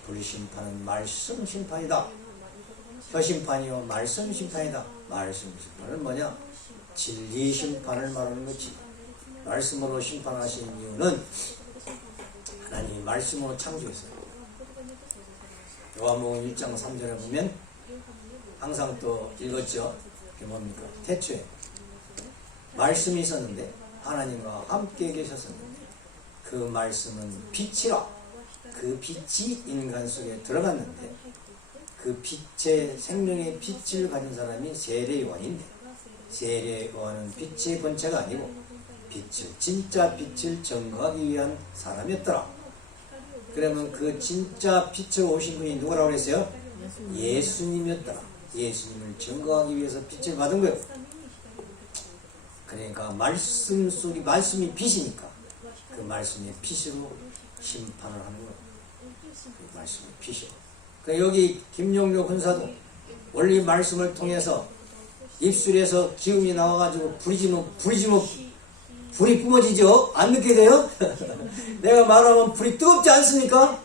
불심판은 말씀 심판이다. 혀심판이요 말씀 심판이다. 말씀 심판은 뭐냐? 진리 심판을 말하는 거지. 말씀으로 심판하신 이유는 하나님이 말씀으로 창조했어요. 요한복음 1장 3절에 보면 항상 또 읽었죠. 그게 뭡니까? 태초에 말씀이 있었는데 하나님과 함께 계셨었는데 그 말씀은 빛이라. 그 빛이 인간 속에 들어갔는데 그 빛의 생명의 빛을 가진 사람이 세례요한인데 세례요한은 빛의 본체가 아니고 진짜 빛을 증거하기 위한 사람이었더라. 그러면 그 진짜 빛으로 오신 분이 누구라고 그랬어요? 예수님이었더라. 예수님을 증거하기 위해서 빛을 받은 거예요. 그러니까 말씀 속이 말씀이 빛이니까 그 말씀의 빛으로 심판을 하는 거예요. 그 말씀의 빛이요. 그러니까 여기 김용료 군사도 원리 말씀을 통해서 입술에서 기운이 나와가지고 불이 뿜어지죠? 안 느끼게 돼요? 내가 말하면 불이 뜨겁지 않습니까?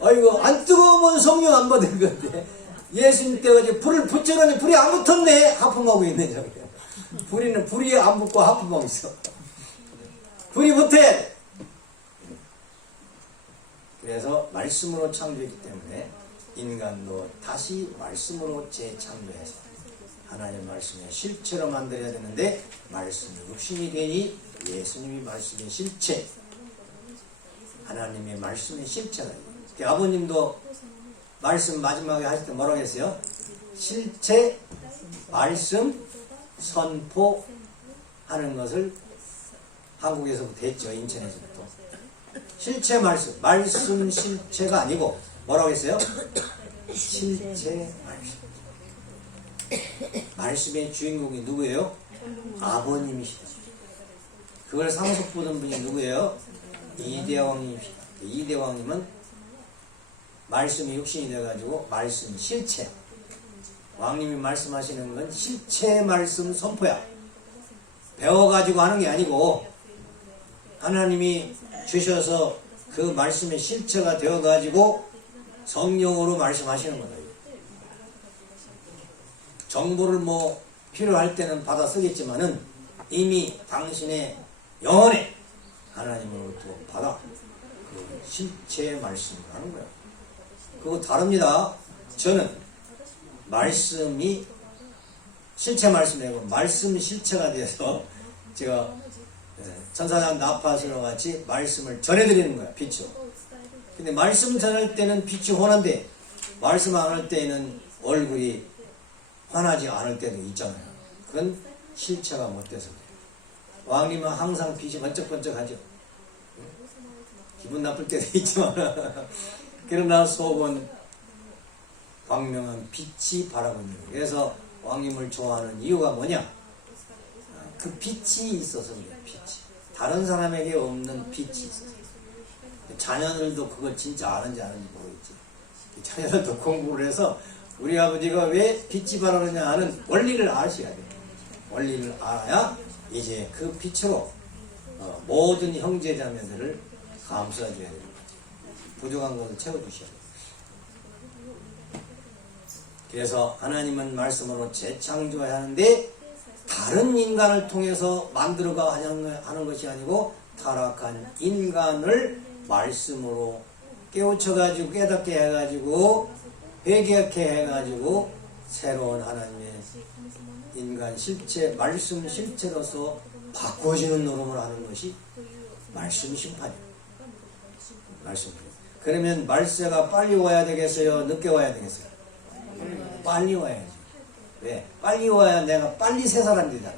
아이고, 안 뜨거우면 성령 안 받은 건데. 예수님 때가 불을 붙여라니 불이 안 붙었네? 하품하고 있는 점이에요. 불이 안 붙고 하품하고 있어. 불이 붙어! 그래서 말씀으로 창조했기 때문에 인간도 다시 말씀으로 재창조해서 하나님의 말씀의 실체로 만들어야 되는데 말씀이 육신이 되니 예수님이 말씀의 실체, 하나님의 말씀의 실체가 있어요. 아버님도 말씀 마지막에 하실 때 뭐라고 했어요? 실체, 말씀, 선포 하는 것을 한국에서부터 했죠. 인천에서부터. 실체 말씀 실체가 아니고 뭐라고 했어요? 실체 말씀. 말씀의 주인공이 누구예요? 아버님이시다. 그걸 상속 보던 분이 누구예요? 이대왕님이시다. 이대왕님은 말씀이 육신이 되어가지고 말씀 실체. 왕님이 말씀하시는 건 실체 말씀 선포야. 배워가지고 하는 게 아니고 하나님이 주셔서 그 말씀의 실체가 되어가지고 성령으로 말씀하시는 거다. 정보를 뭐 필요할 때는 받아 쓰겠지만은 이미 당신의 영혼에 하나님으로부터 받아 그 실체의 말씀을 하는 거예요. 그거 다릅니다. 저는 말씀이 실체 말씀이고 말씀 실체가 돼서 제가 천사장 나파수와 같이 말씀을 전해드리는 거야. 빛으로. 근데 말씀 전할 때는 빛이 환한데 말씀 안 할 때는 얼굴이 환하지 않을 때도 있잖아요. 그건 실체가 못돼서 그래요. 왕님은 항상 빛이 번쩍번쩍하죠. 기분 나쁠 때도 있지만 그러나 속은 광명한 빛이 바라고 있는 거예요. 그래서 왕님을 좋아하는 이유가 뭐냐? 그 빛이 있어서 그래요. 빛이. 다른 사람에게 없는 빛이 있어서. 자녀들도 그걸 진짜 아는지 모르겠지. 자녀들도 공부를 해서 우리 아버지가 왜 빛이 바라느냐 하는 원리를 아셔야 돼요. 원리를 알아야 이제 그 빛으로 모든 형제자매들을 감싸줘야 되는 거죠. 부족한 것을 채워주셔야 돼요. 그래서 하나님은 말씀으로 재창조해야 하는데 다른 인간을 통해서 만들어가 하는 것이 아니고 타락한 인간을 말씀으로 깨우쳐가지고 깨닫게 해가지고 회개하게 해가지고 새로운 하나님의 인간 실체, 말씀 실체로서 바꿔주는 노력을 하는 것이 말씀 심판이에요. 말씀. 그러면 말세가 빨리 와야 되겠어요? 늦게 와야 되겠어요? 빨리 와야지. 왜? 빨리 와야 내가 빨리 새 사람 되잖아.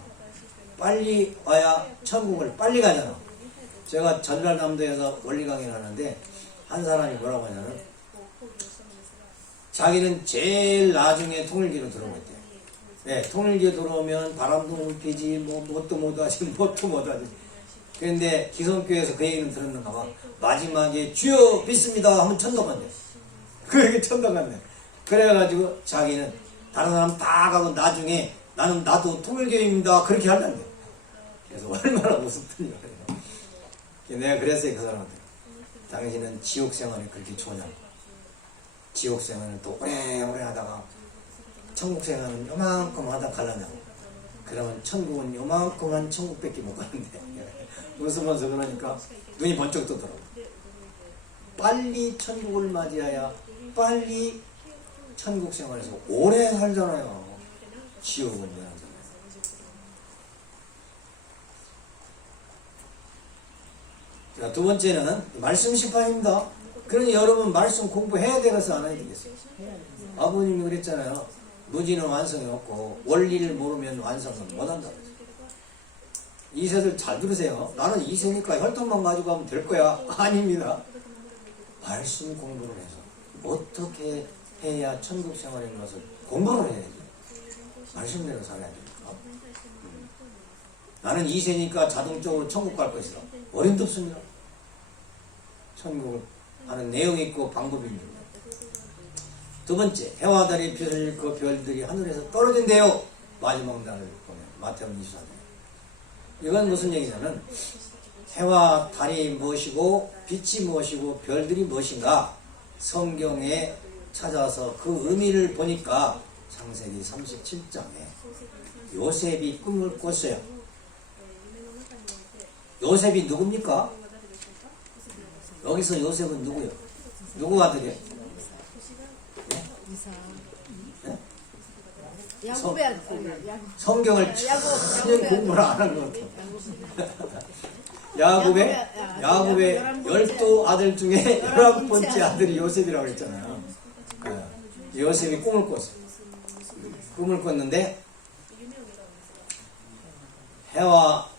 빨리 와야 천국을 빨리 가잖아. 제가 전라남도에서 원리 강의를 하는데 한 사람이 뭐라고 하냐면 자기는 제일 나중에 통일기로 들어오고 있대요. 네, 통일기에 들어오면 바람도 못 피지, 뭣도 못하지, 뭣도 못하지. 그런데 기성교회에서 그 얘기는 들었는가 봐. 마지막에 주여 믿습니다 하면 천당 간대. 그렇게 천당 간대. 그래가지고 자기는 다른 사람 다 가고 나중에 나도 통일교회입니다 그렇게 한다는데. 그래서 얼마나 무섭더니 그래요. 내가 그랬어요. 그 사람한테. 당신은 지옥 생활이 그렇게 좋냐고. 지옥 생활을 또 오래오래 하다가 천국 생활은 요만큼 하다 갈라냐고. 그러면 천국은 요만큼한 천국밖에 못 가는데. 웃으면서 그러니까 눈이 번쩍 뜨더라고. 빨리 천국을 맞이해야 빨리 천국 생활에서 오래 살잖아요. 지옥은 면하잖아요. 자, 두 번째는 말씀 심판입니다. 그러니 여러분 말씀 공부해야 되겠어 안 해야 되겠어요? 아버님이 그랬잖아요. 무지는 완성이 없고 원리를 모르면 완성을 못한다. 이세들 잘 들으세요. 나는 이세니까 혈통만 가지고 하면 될 거야. 아닙니다. 말씀 공부를 해서 어떻게 해야 천국 생활인 것을 공부를 해야지. 말씀대로 살아야 됩니다. 나는 이세니까 자동적으로 천국 갈 것이다. 어림도 없습니다. 천국을 하는 내용이 있고 방법이 있는 거예요. 두 번째, 해와 달이 빛을 잃고 별들이 하늘에서 떨어진대요. 마지막 날을 보면 마태복음 24장. 이건 무슨 얘기냐면 해와 달이 무엇이고 빛이 무엇이고 별들이 무엇인가 성경에 찾아서 그 의미를 보니까 창세기 37장에 요셉이 꿈을 꿨어요. 요셉이 누굽니까? 여기서 요셉은 누구요? 누구 아들이에요? 네? 야곱의 아들. 성경을 전혀 공부를 안 한 것 같아요. 야곱의 12아들 중에 11번째 아들이 요셉이라고 했잖아요. 요셉이 꿈을 꿨어요. 꿈을 꿨는데 해와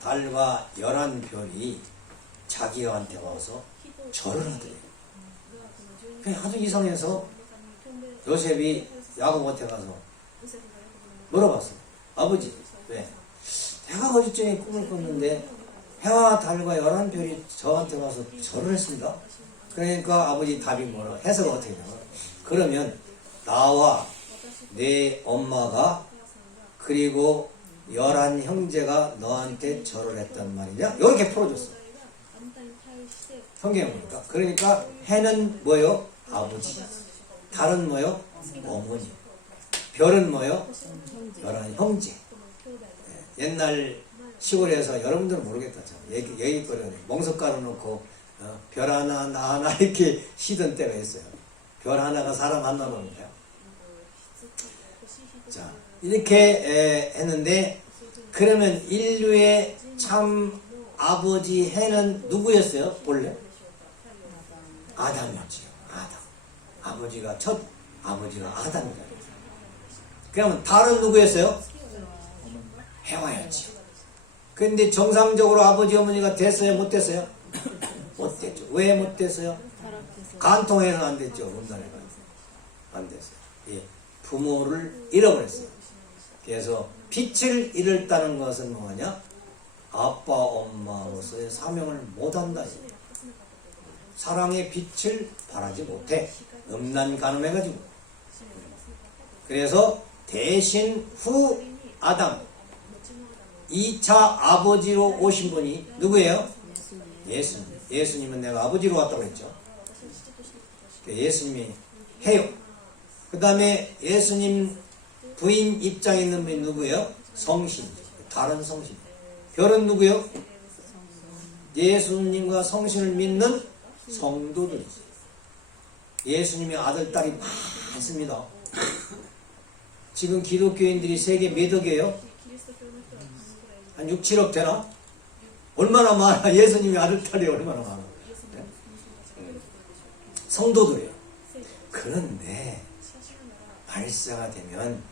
달과 11별이 자기한테 와서 절을 하더래요. 그냥 하도 이상해서 요셉이 야곱한테 가서 물어봤어요. 아버지, 왜? 내가 어제쯤에 꿈을 꿨는데 해와 달과 11별이 저한테 와서 절을 했습니다. 그러니까 아버지 답이 뭐라 해석을 어떻게 되냐면 그러면 나와 내 엄마가 그리고 11 형제가 너한테 절을 했단 말이냐? 이렇게 풀어줬어. 성경에 보니까. 그러니까 해는 뭐요? 아버지. 달은 뭐요? 어머니. 별은 뭐요? 11 형제. 옛날 시골에서 여러분들은 모르겠다. 얘기거리는 멍석 깔아놓고 별 하나 나 하나 이렇게 쉬던 때가 있어요. 별 하나가 사람 하나 놓는데요. 자, 이렇게 했는데 그러면 인류의 참 아버지 해는 누구였어요? 본래? 아담이었지요. 아담. 아버지가 첫 아버지가 아담이잖아요. 그러면 달은 누구였어요? 해와였지요. 그런데 정상적으로 아버지 어머니가 됐어요? 못 됐어요? 못 됐죠. 왜 못 됐어요? 간통해서 안 됐죠. 음란해서 안 됐어요. 예. 부모를 잃어버렸어요. 그래서 빛을 잃었다는 것은 뭐냐? 아빠 엄마로서의 사명을 못한다. 사랑의 빛을 발하지 못해. 음란간음해가지고. 그래서 대신 후 아담 2차 아버지로 오신 분이 누구예요? 예수님. 예수님은 내가 아버지로 왔다고 했죠. 예수님이 해요. 그 다음에 예수님 부인 입장에 있는 분이 누구예요? 성신. 다른 성신. 별은 누구예요? 예수님과 성신을 믿는 성도들이지. 예수님의 아들, 딸이 많습니다. 지금 기독교인들이 세계 몇 억이에요? 한 6, 7억 되나? 얼마나 많아? 예수님의 아들, 딸이 얼마나 많아? 네? 성도들이에요. 그런데 말세가 되면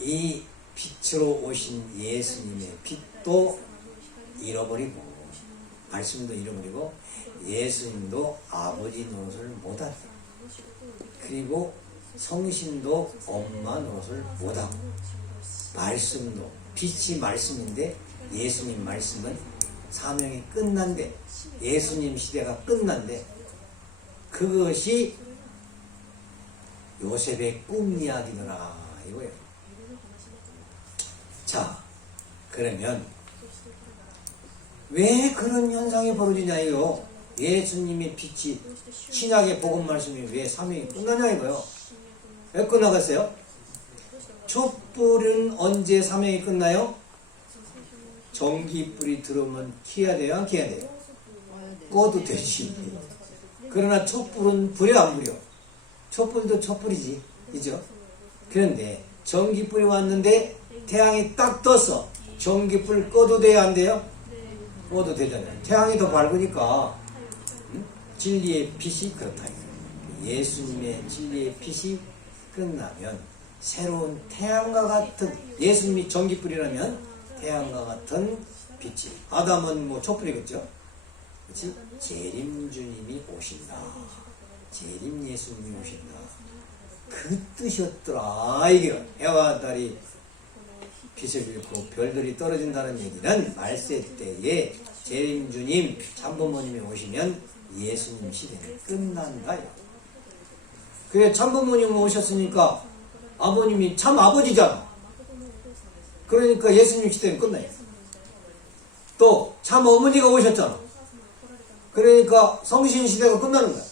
이 빛으로 오신 예수님의 빛도 잃어버리고 말씀도 잃어버리고 예수님도 아버지 노릇을 못하고 그리고 성신도 엄마 노릇을 못하고 말씀도 빛이 말씀인데 예수님 말씀은 사명이 끝난데 예수님 시대가 끝난데 그것이 요셉의 꿈 이야기더라 이거예요. 자, 그러면 왜 그런 현상이 벌어지냐 이거. 예수님의 빛이 신약의 복음 말씀이 왜 사명이 끝나냐 이거요. 왜 끝나갔어요? 촛불은 언제 사명이 끝나요? 전기불이 들어오면 켜야 돼요? 안 켜야 돼요? 꺼도 되지. 그러나 촛불은 불이 안 불려. 촛불도 촛불이지. 그죠? 그런데 전기불이 왔는데 태양이 딱 떴어. 전기불 꺼도 돼요? 안 돼요? 꺼도 되잖아요. 태양이 더 밝으니까 진리의 빛이 그렇다. 예수님의 진리의 빛이 끝나면 새로운 태양과 같은 예수님이 전기불이라면 태양과 같은 빛이 아담은 뭐 촛불이겠죠. 그렇지? 재림주님이 오신다. 재림 예수님이 오신다. 그 뜻이었더라. 이게 해와 달이 빛을 잃고 별들이 떨어진다는 얘기는 말세 때에 재림주님 참부모님이 오시면 예수님 시대는 끝난다. 그래 참부모님 오셨으니까 아버님이 참 아버지잖아. 그러니까 예수님 시대는 끝나요. 또 참 어머니가 오셨잖아. 그러니까 성신 시대가 끝나는 거야.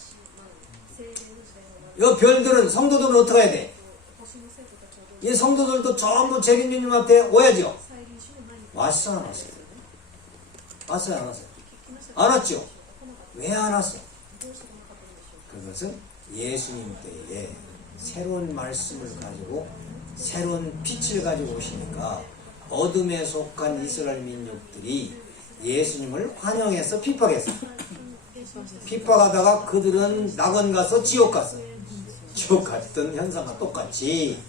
이 별들은 성도들은 어떻게 해야 돼? 이 성도들도 전부 재림주님 앞에 오야죠. 왔어 안 왔어요? 왔어요 안 왔어요? 안 왔죠? 왜 안 왔어요? 그것은 예수님 때에 새로운 말씀을 가지고 새로운 빛을 가지고 오시니까 어둠에 속한 이스라엘 민족들이 예수님을 환영해서 핍박했어요. 핍박하다가 그들은 낙원 가서 지옥 갔어요. 지옥 갔던 현상과 똑같이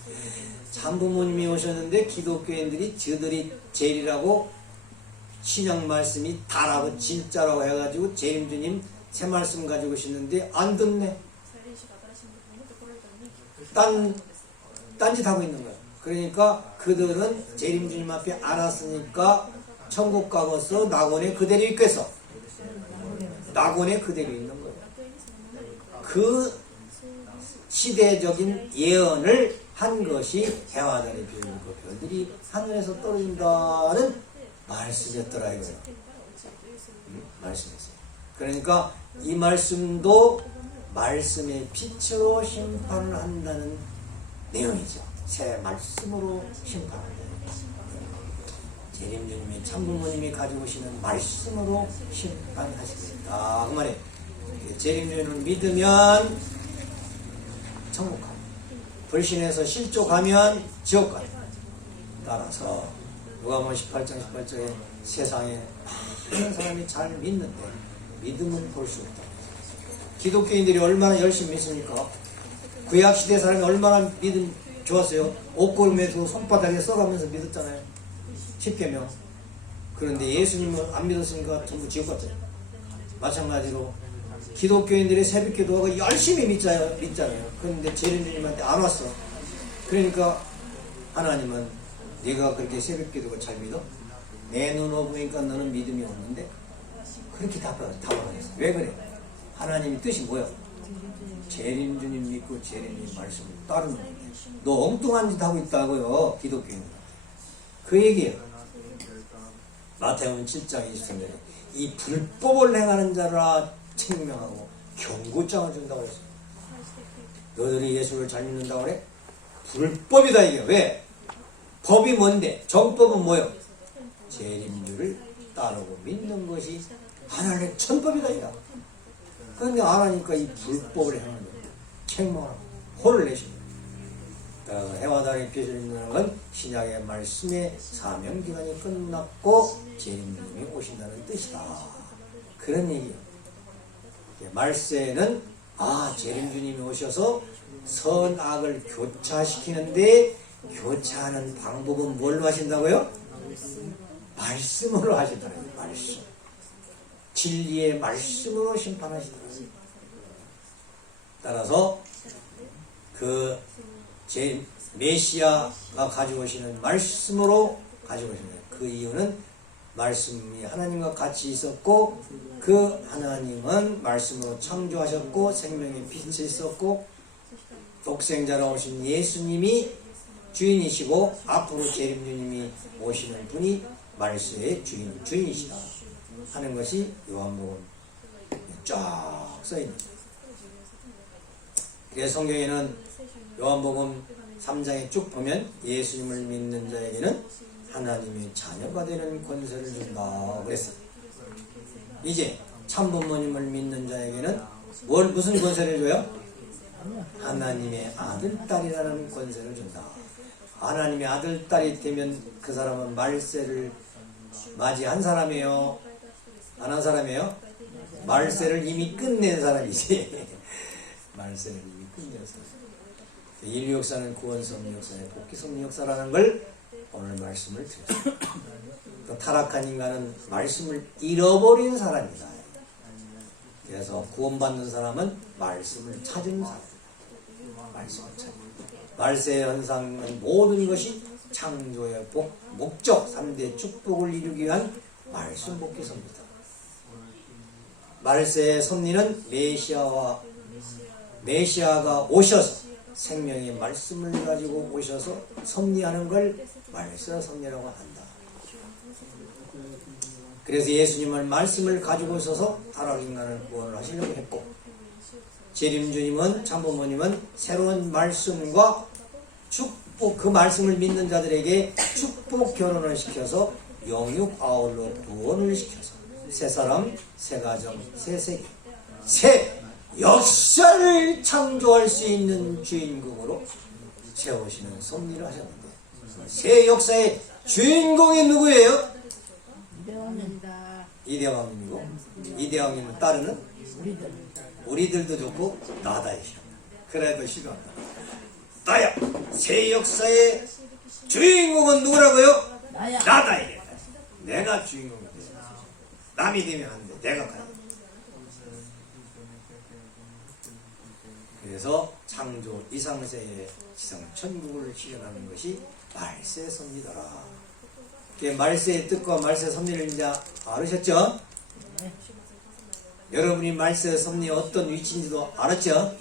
참부모님이 오셨는데 기독교인들이 저들이 제일이라고 신약 말씀이 다라고 진짜라고 해가지고 재림주님 새 말씀 가지고 오시는데 안 듣네. 딴짓 하고 있는 거예요. 그러니까 그들은 재림주님 앞에 알았으니까 천국 가고서 낙원에 그대로 있겠어. 낙원에 그대로 있는 거예요. 그 시대적인 예언을 한 것이 해와 달의 별이고 별들이 하늘에서 떨어진다는 말씀이었더라 이거예요. 말씀이었어요. 그러니까 이 말씀도 말씀의 빛으로 심판을 한다는 내용이죠. 새 말씀으로 심판한다. 재림주님이 참부모님이 가지고 오시는 말씀으로 심판하시겠다. 그 말이에요. 재림주님을 믿으면 천국 가고 불신해서 실족하면 지옥 가고. 따라서 누가복음 18장 18절에 세상에 많은 사람이 잘 믿는데 믿음은 볼 수 없다. 기독교인들이 얼마나 열심히 믿습니까? 구약시대 사람이 얼마나 믿음 좋았어요. 옷걸음에도 손바닥에 써가면서 믿었잖아요. 10계명. 그런데 예수님은 안 믿었으니까 전부 지옥 갔잖아요. 마찬가지로 기독교인들이 새벽기도하고 열심히 믿잖아요. 그런데 재림주님한테 안 왔어. 그러니까 하나님은 네가 그렇게 새벽기도가 잘 믿어? 내 눈으로 보니까 너는 믿음이 없는데? 그렇게 답변하셨어. 왜 그래? 하나님의 뜻이 뭐야? 재림주님 믿고 재림주님 말씀을 따르는 거야. 너 엉뚱한 짓 하고 있다고요, 기독교인들. 그 얘기예요. 마태복음 7장 23절에 이 불법을 행하는 자라 책명하고 경고장을 준다고 했어요. 너들이 예수를 잘 믿는다고 그래? 불법이다 이게. 왜? 법이 뭔데? 정법은 뭐요? 재림주를 따르고 믿는 것이 하나님의 천법이다 이거. 그런데 안 하니까 이 불법을 행하는 거예요. 책망하고 혼을 내십니다. 해와 달의 빛을 있는 건 신약의 말씀의 사명기간이 끝났고 재림주님이 오신다는 뜻이다. 그런 얘기예요. 말세는 재림주님이 오셔서 선악을 교차시키는데 교차하는 방법은 뭘로 하신다고요? 말씀으로 하신다는 거예요. 말씀. 진리의 말씀으로 심판하신다는 거예요. 따라서 그 메시아가 가지고 오시는 말씀으로 가지고 오시는 거예요. 그 이유는 말씀이 하나님과 같이 있었고 그 하나님은 말씀으로 창조하셨고 생명의 빛이 있었고 독생자로 오신 예수님이 주인이시고 앞으로 재림주님이 오시는 분이 말씀의 주인이시다 하는 것이 요한복음 쫙 써있는 거예요. 그래서 성경에는 요한복음 3장에 쭉 보면 예수님을 믿는 자에게는 하나님의 자녀가 되는 권세를 준다 그랬어요. 이제 참부모님을 믿는 자에게는 무슨 권세를 줘요? 하나님의 아들, 딸이라는 권세를 준다. 하나님의 아들, 딸이 되면 그 사람은 말세를 맞이한 사람이에요? 안 한 사람이에요? 말세를 이미 끝낸 사람이지. 말세를 이미 끝낸 사람. 인류 역사는 구원 섭리 역사의 복귀 섭리 역사라는 걸 오늘 말씀을 드렸습니다. 그 타락한 인간은 말씀을 잃어버린 사람이다. 그래서 구원받는 사람은 말씀을 찾은 사람. 말씀을 찾은. 말세의 현상은 모든 것이 창조의 목적 3대 축복을 이루기 위한 말씀 복귀 섭리다. 말세의 섭리는 메시아가 오셔서 생명의 말씀을 가지고 오셔서 섭리하는 걸 말세 섭리라고 한다. 그래서 예수님은 말씀을 가지고 오셔서 타락 인간을 구원을 하시려고 했고 재림주님은 참부모님은 새로운 말씀과 축복 그 말씀을 믿는 자들에게 축복 결혼을 시켜서 영육 아울러 구원을 시켜서 새 사람, 새 가정, 새 세계, 새 역사를 창조할 수 있는 주인공으로 세우시는 섭리를 하셨는데 새 역사의 주인공이 누구예요? 이대왕님이고 이대왕님을 따르는 우리들도 좋고 나다이셔. 그래도 싫어한다. 나야 새 역사의 주인공은 누구라고요? 나다 이게. 내가 주인공이 돼. 남이 되면 안 돼. 내가 가야 돼. 그래서 창조 이상세의 지상 천국을 실현하는 것이 말세 섭리더라. 말세의 뜻과 말세 섭리를 이제 알으셨죠? 여러분이 말세 섭리의 어떤 위치인지도 알았죠?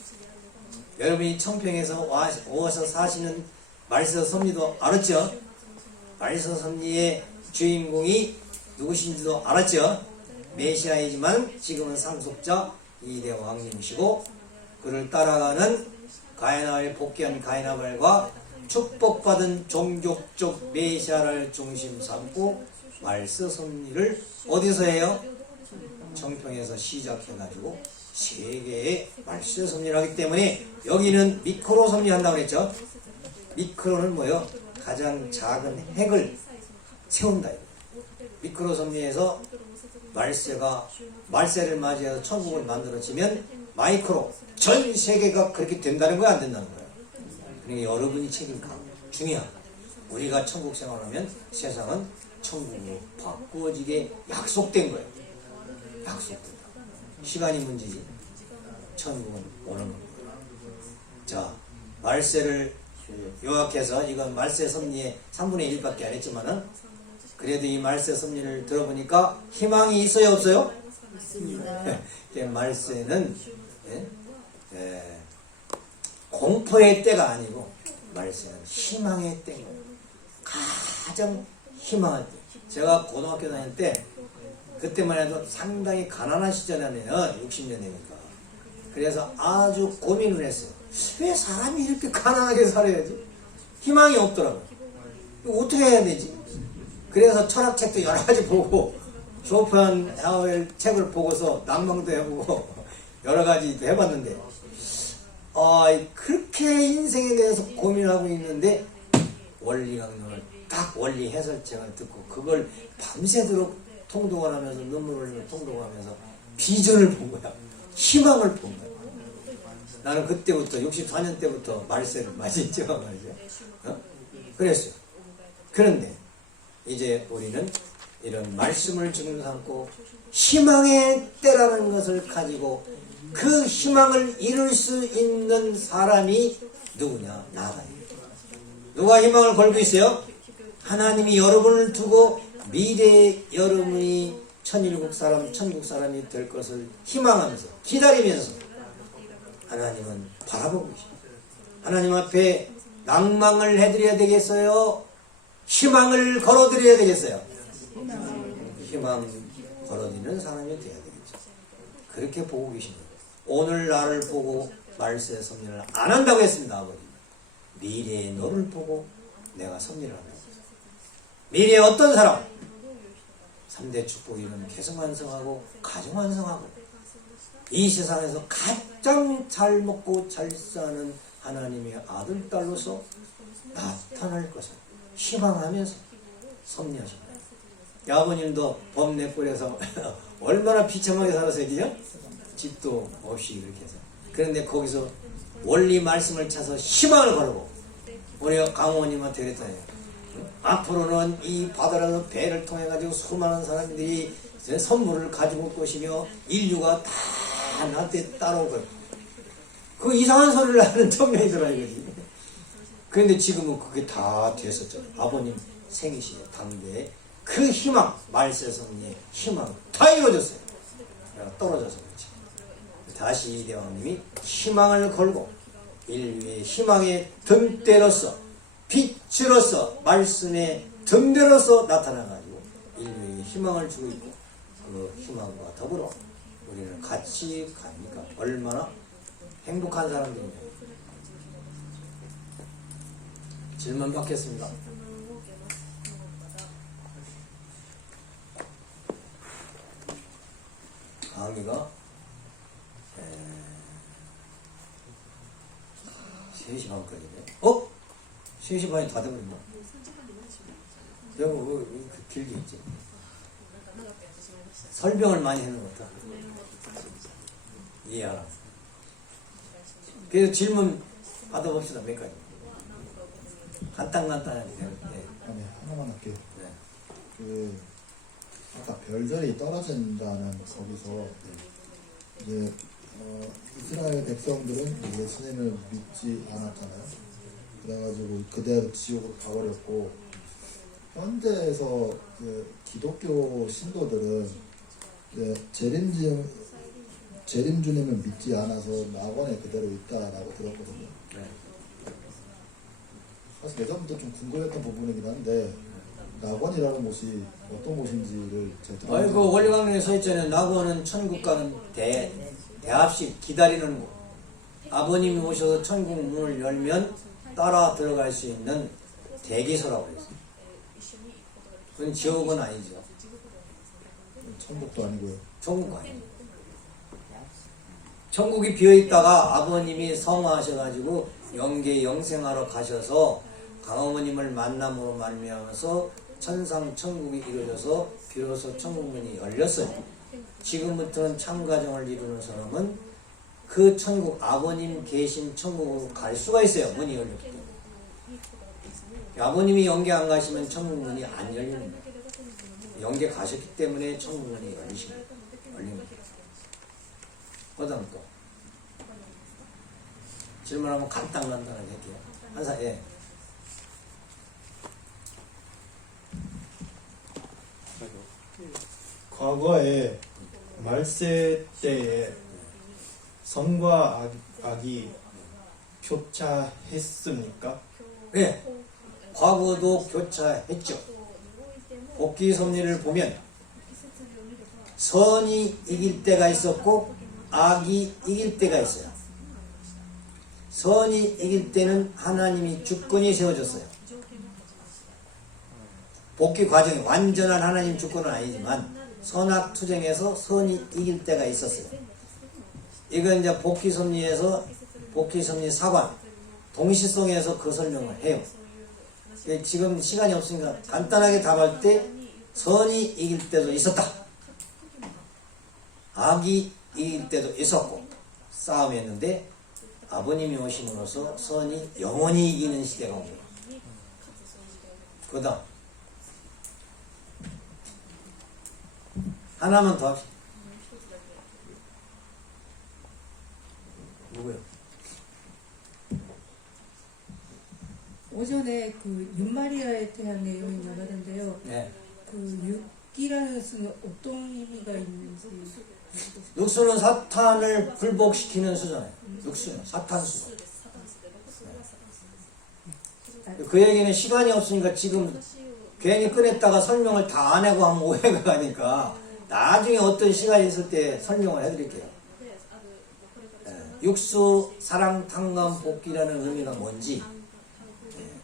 여러분이 청평에서 와서 사시는 말세 섭리도 알았죠? 말세 섭리의 주인공이 누구신지도 알았죠? 메시아이지만 지금은 상속자 이대 왕님이시고 그를 따라가는 가인아벨 복귀한 가인아벨과 축복받은 종족적 메시아를 중심 삼고 말세 섭리를 어디서 해요? 청평에서 시작해가지고 세계의 말세 섭리를 하기 때문에 여기는 미크로 섭리한다고 그랬죠. 미크로는 뭐예요? 가장 작은 핵을 세운다. 미크로 섭리에서 말세를 맞이해서 천국을 만들어지면 마이크로 전 세계가 그렇게 된다는 거야, 안 된다는 거야. 그러니까 여러분이 책임감 중요한. 우리가 천국 생활하면 세상은 천국으로 바꾸어지게 약속된 거예요. 약속된다. 시간이 문제지. 천국은 오는 겁니다. 자, 말세를 요약해서 이건 말세 섭리의 3분의 1밖에 안 했지만은 그래도 이 말세 섭리를 들어보니까 희망이 있어요, 없어요? 있습니다. 말세는 공포의 때가 아니고 말세는 희망의 때인 거예요. 가장 희망할 때. 제가 고등학교 다닐 때 그때만 해도 상당히 가난한 시절 아니에요. 60년대니까. 그래서 아주 고민을 했어요. 왜 사람이 이렇게 가난하게 살아야지? 희망이 없더라고요. 어떻게 해야 되지? 그래서 철학책도 여러 가지 보고 쇼펜하우엘 책을 보고서 낭망도 해보고 여러 가지 해봤는데 그렇게 인생에 대해서 고민하고 있는데 원리강론을 딱 원리 해설책을 듣고 그걸 밤새도록 통독을 하면서 눈물을 흘리며 통독을 하면서 비전을 본 거야. 희망을 본 거야. 나는 그때부터 64년 때부터 말세를 맞이했죠 말이죠. 그랬어요. 그런데 이제 우리는 이런 말씀을 지금 삼고 희망의 때라는 것을 가지고 그 희망을 이룰 수 있는 사람이 누구냐? 나다. 누가 희망을 걸고 있어요? 하나님이 여러분을 두고 미래의 여러분이 천일국 사람, 천국 사람이 될 것을 희망하면서 기다리면서 하나님은 바라보고 계십니다. 하나님 앞에 낭망을 해드려야 되겠어요? 희망을 걸어드려야 되겠어요? 희망 걸어드리는 사람이 돼야 되겠죠. 그렇게 보고 계십니다. 오늘 나를 보고 말세 섭리를 안 한다고 했습니다. 아버지. 미래의 너를 보고 내가 섭리를 한다고 했습니다. 미래의 어떤 사람? 3대 축복 이루는 개성완성하고 가정완성하고 이 세상에서 가장 잘 먹고 잘 사는 하나님의 아들, 딸로서 나타날 것을 희망하면서 섭리하십니다. 아버님도 범내골에서 얼마나 비참하게 살았어요, 그죠? 집도 없이 그렇게 해서. 그런데 거기서 원리 말씀을 찾아서 희망을 걸고 우리 강호님한테 그랬잖아요. 앞으로는 이 바다라는 배를 통해 가지고 수많은 사람들이 선물을 가지고 올 것이며 인류가 다 나한테 따라올 거예요. 그 이상한 소리를 하는 청년이더라 이거지. 그런데 지금은 그게 다 됐었죠. 아버님 생이시에 당대에 그 희망, 말세 섭리의 희망 다 이루어졌어요. 내가 떨어져서 그렇지. 다시 이 대왕님이 희망을 걸고 인류의 희망의 등대로서 빛으로서 말씀의 등대로서 나타나가지고 인류의 희망을 주고 있고 그 희망과 더불어 우리는 같이 가니까 얼마나 행복한 사람들이냐. 질문 받겠습니다. 강의가 3시 반까지네. 3시 반이 다 되버렸나? 내가 왜 길게 했지? 설명을 많이 해놓은 것 같다. 이해하라. 그래서 질문 받아봅시다. 몇 가지. 간단하게. 네. 아니, 하나만 할게요. 네. 그 아까 별들이 떨어진다는 거기서 이제 이스라엘 백성들은 예수님을 믿지 않았잖아요. 그래가지고 그대로 지옥으로 가버렸고 현대에서 기독교 신도들은 재림주님을 믿지 않아서 낙원에 그대로 있다라고 들었거든요. 네. 사실 예전부터 좀 궁금했던 부분이긴 한데 낙원이라는 곳이 어떤 곳인지를 제가 아이고 원리강론에 서 있잖아요. 낙원은 천국과는 대합식 기다리는 곳. 아버님이 오셔서 천국 문을 열면 따라 들어갈 수 있는 대기소라고 그랬어요. 그건 지옥은 아니죠. 천국도 아니고요. 천국 아니에요. 천국이 비어있다가 아버님이 성화하셔가지고 영계 영생하러 가셔서 강어머님을 만남으로 말미암아서 천상 천국이 이루어져서 비로소 천국문이 열렸어요. 지금부터는 참가정을 이루는 사람은 그 천국, 아버님 계신 천국으로 갈 수가 있어요. 문이 열렸기 때문에. 아버님이 영계 안 가시면 천국문이 안 열리는 거예요. 영계 가셨기 때문에 천국문이 열린 거예요. 그 다음 또 질문하면 간단하게 할게요. 예. 과거에 말세 때에 선과 악이 교차했습니까? 네. 과거도 교차했죠. 복귀 섭리를 보면 선이 이길 때가 있었고 악이 이길 때가 있어요. 선이 이길 때는 하나님이 주권이 세워졌어요. 복귀 과정이 완전한 하나님 주권은 아니지만 선악 투쟁에서 선이 이길 때가 있었어요. 이건 이제 복귀 섭리에서 복귀 섭리 사관 동시성에서 그 설명을 해요. 지금 시간이 없으니까 간단하게 답할 때 선이 이길 때도 있었다. 악이 이길 때도 있었고 싸움했는데 아버님이 오심으로써 선이 영원히 이기는 시대가 온 거예요. 그 다음 하나만 더 합시다. 누구요? 오전에 그 윤마리아에 대한 내용이 나가던데요. 네. 그 육기라는 수는 어떤 의미가 있는지. 육수는 사탄을 굴복시키는 수잖아요. 육수는 사탄수. 그 얘기는 시간이 없으니까 지금 괜히 꺼냈다가 설명을 다 안 하고 하면 오해가 가니까 나중에 어떤 시간이 있을 때 설명을 해드릴게요. 육수, 사랑, 탕감, 복귀라는 의미가 뭔지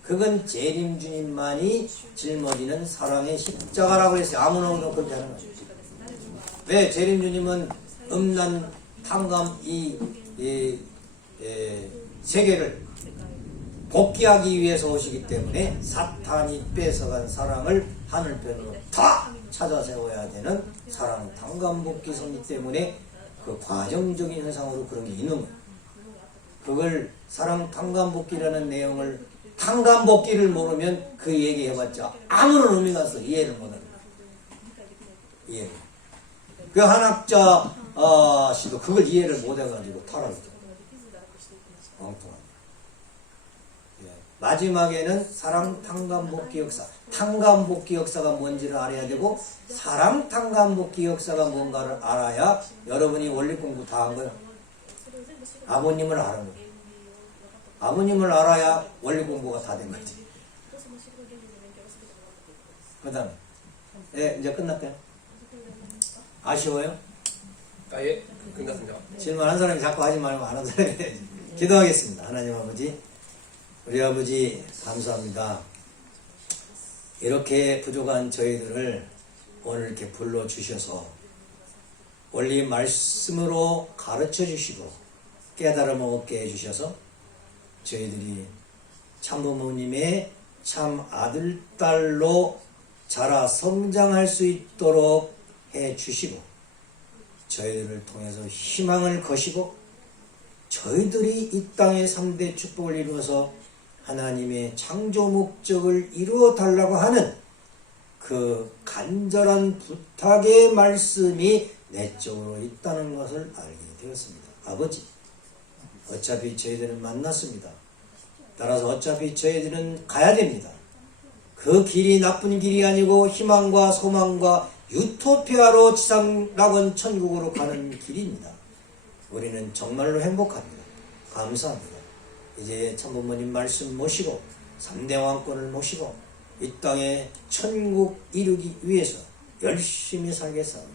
그건 재림 주님만이 짊어지는 사랑의 십자가라고 했어요. 아무나 그렇게 하는 거죠. 왜? 재림 주님은 음란, 탕감 이 세계를 복귀하기 위해서 오시기 때문에 사탄이 뺏어간 사랑을 하늘편으로 다 찾아 세워야 되는 사랑, 탕감, 복귀 섭리 때문에 그 과정적인 현상으로 그런 게 있는 거예요. 그걸 사랑, 탕감, 복귀라는 내용을 탕감, 복귀를 모르면 그 얘기해봤자 아무런 의미가 없어. 이해를 못하는 거예요. 이해를. 그 한학자 씨도 그걸 이해를 못해가지고 타락했죠. 엉뚱한. 예. 마지막에는 사랑, 탕감, 복귀 역사. 탕감, 복귀 역사가 뭔지를 알아야 되고 사랑, 탕감, 복귀 역사가 뭔가를 알아야 여러분이 원리 공부 다 한 거예요. 아버님을 아는 거예요. 아버님을 알아야 원리 공부가 다 된 거지. 그 다음에 예, 이제 끝났대요. 아쉬워요? 예, 끝났습니다. 질문 한 사람이 자꾸 하지 말고 안 하는 사람이 해야지. 기도하겠습니다. 하나님 아버지, 우리 아버지 감사합니다. 이렇게 부족한 저희들을 오늘 이렇게 불러주셔서 원리 말씀으로 가르쳐 주시고 깨달음을 얻게 해주셔서 저희들이 참부모님의 참 아들, 딸로 자라 성장할 수 있도록 해주시고 저희들을 통해서 희망을 거시고 저희들이 이 땅의 3대 축복을 이루어서 하나님의 창조 목적을 이루어 달라고 하는 그 간절한 부탁의 말씀이 내적으로 있다는 것을 알게 되었습니다. 아버지, 어차피 저희들은 만났습니다. 따라서 어차피 저희들은 가야 됩니다. 그 길이 나쁜 길이 아니고 희망과 소망과 유토피아로 지상낙원 천국으로 가는 길입니다. 우리는 정말로 행복합니다. 감사합니다. 이제 참부모님 말씀 모시고 3대 왕권을 모시고 이 땅에 천국 이루기 위해서 열심히 살겠사오니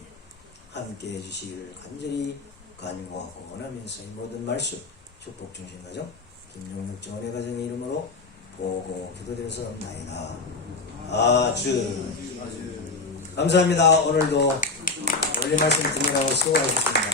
함께 해주시기를 간절히 간구하고 원하면서 이 모든 말씀 축복 중심 가정 김종혁 전의 가정의 이름으로 보고 기도드렸사옵나이다. 아주 감사합니다. 오늘도 원리 말씀 듣느라고 수고하셨습니다.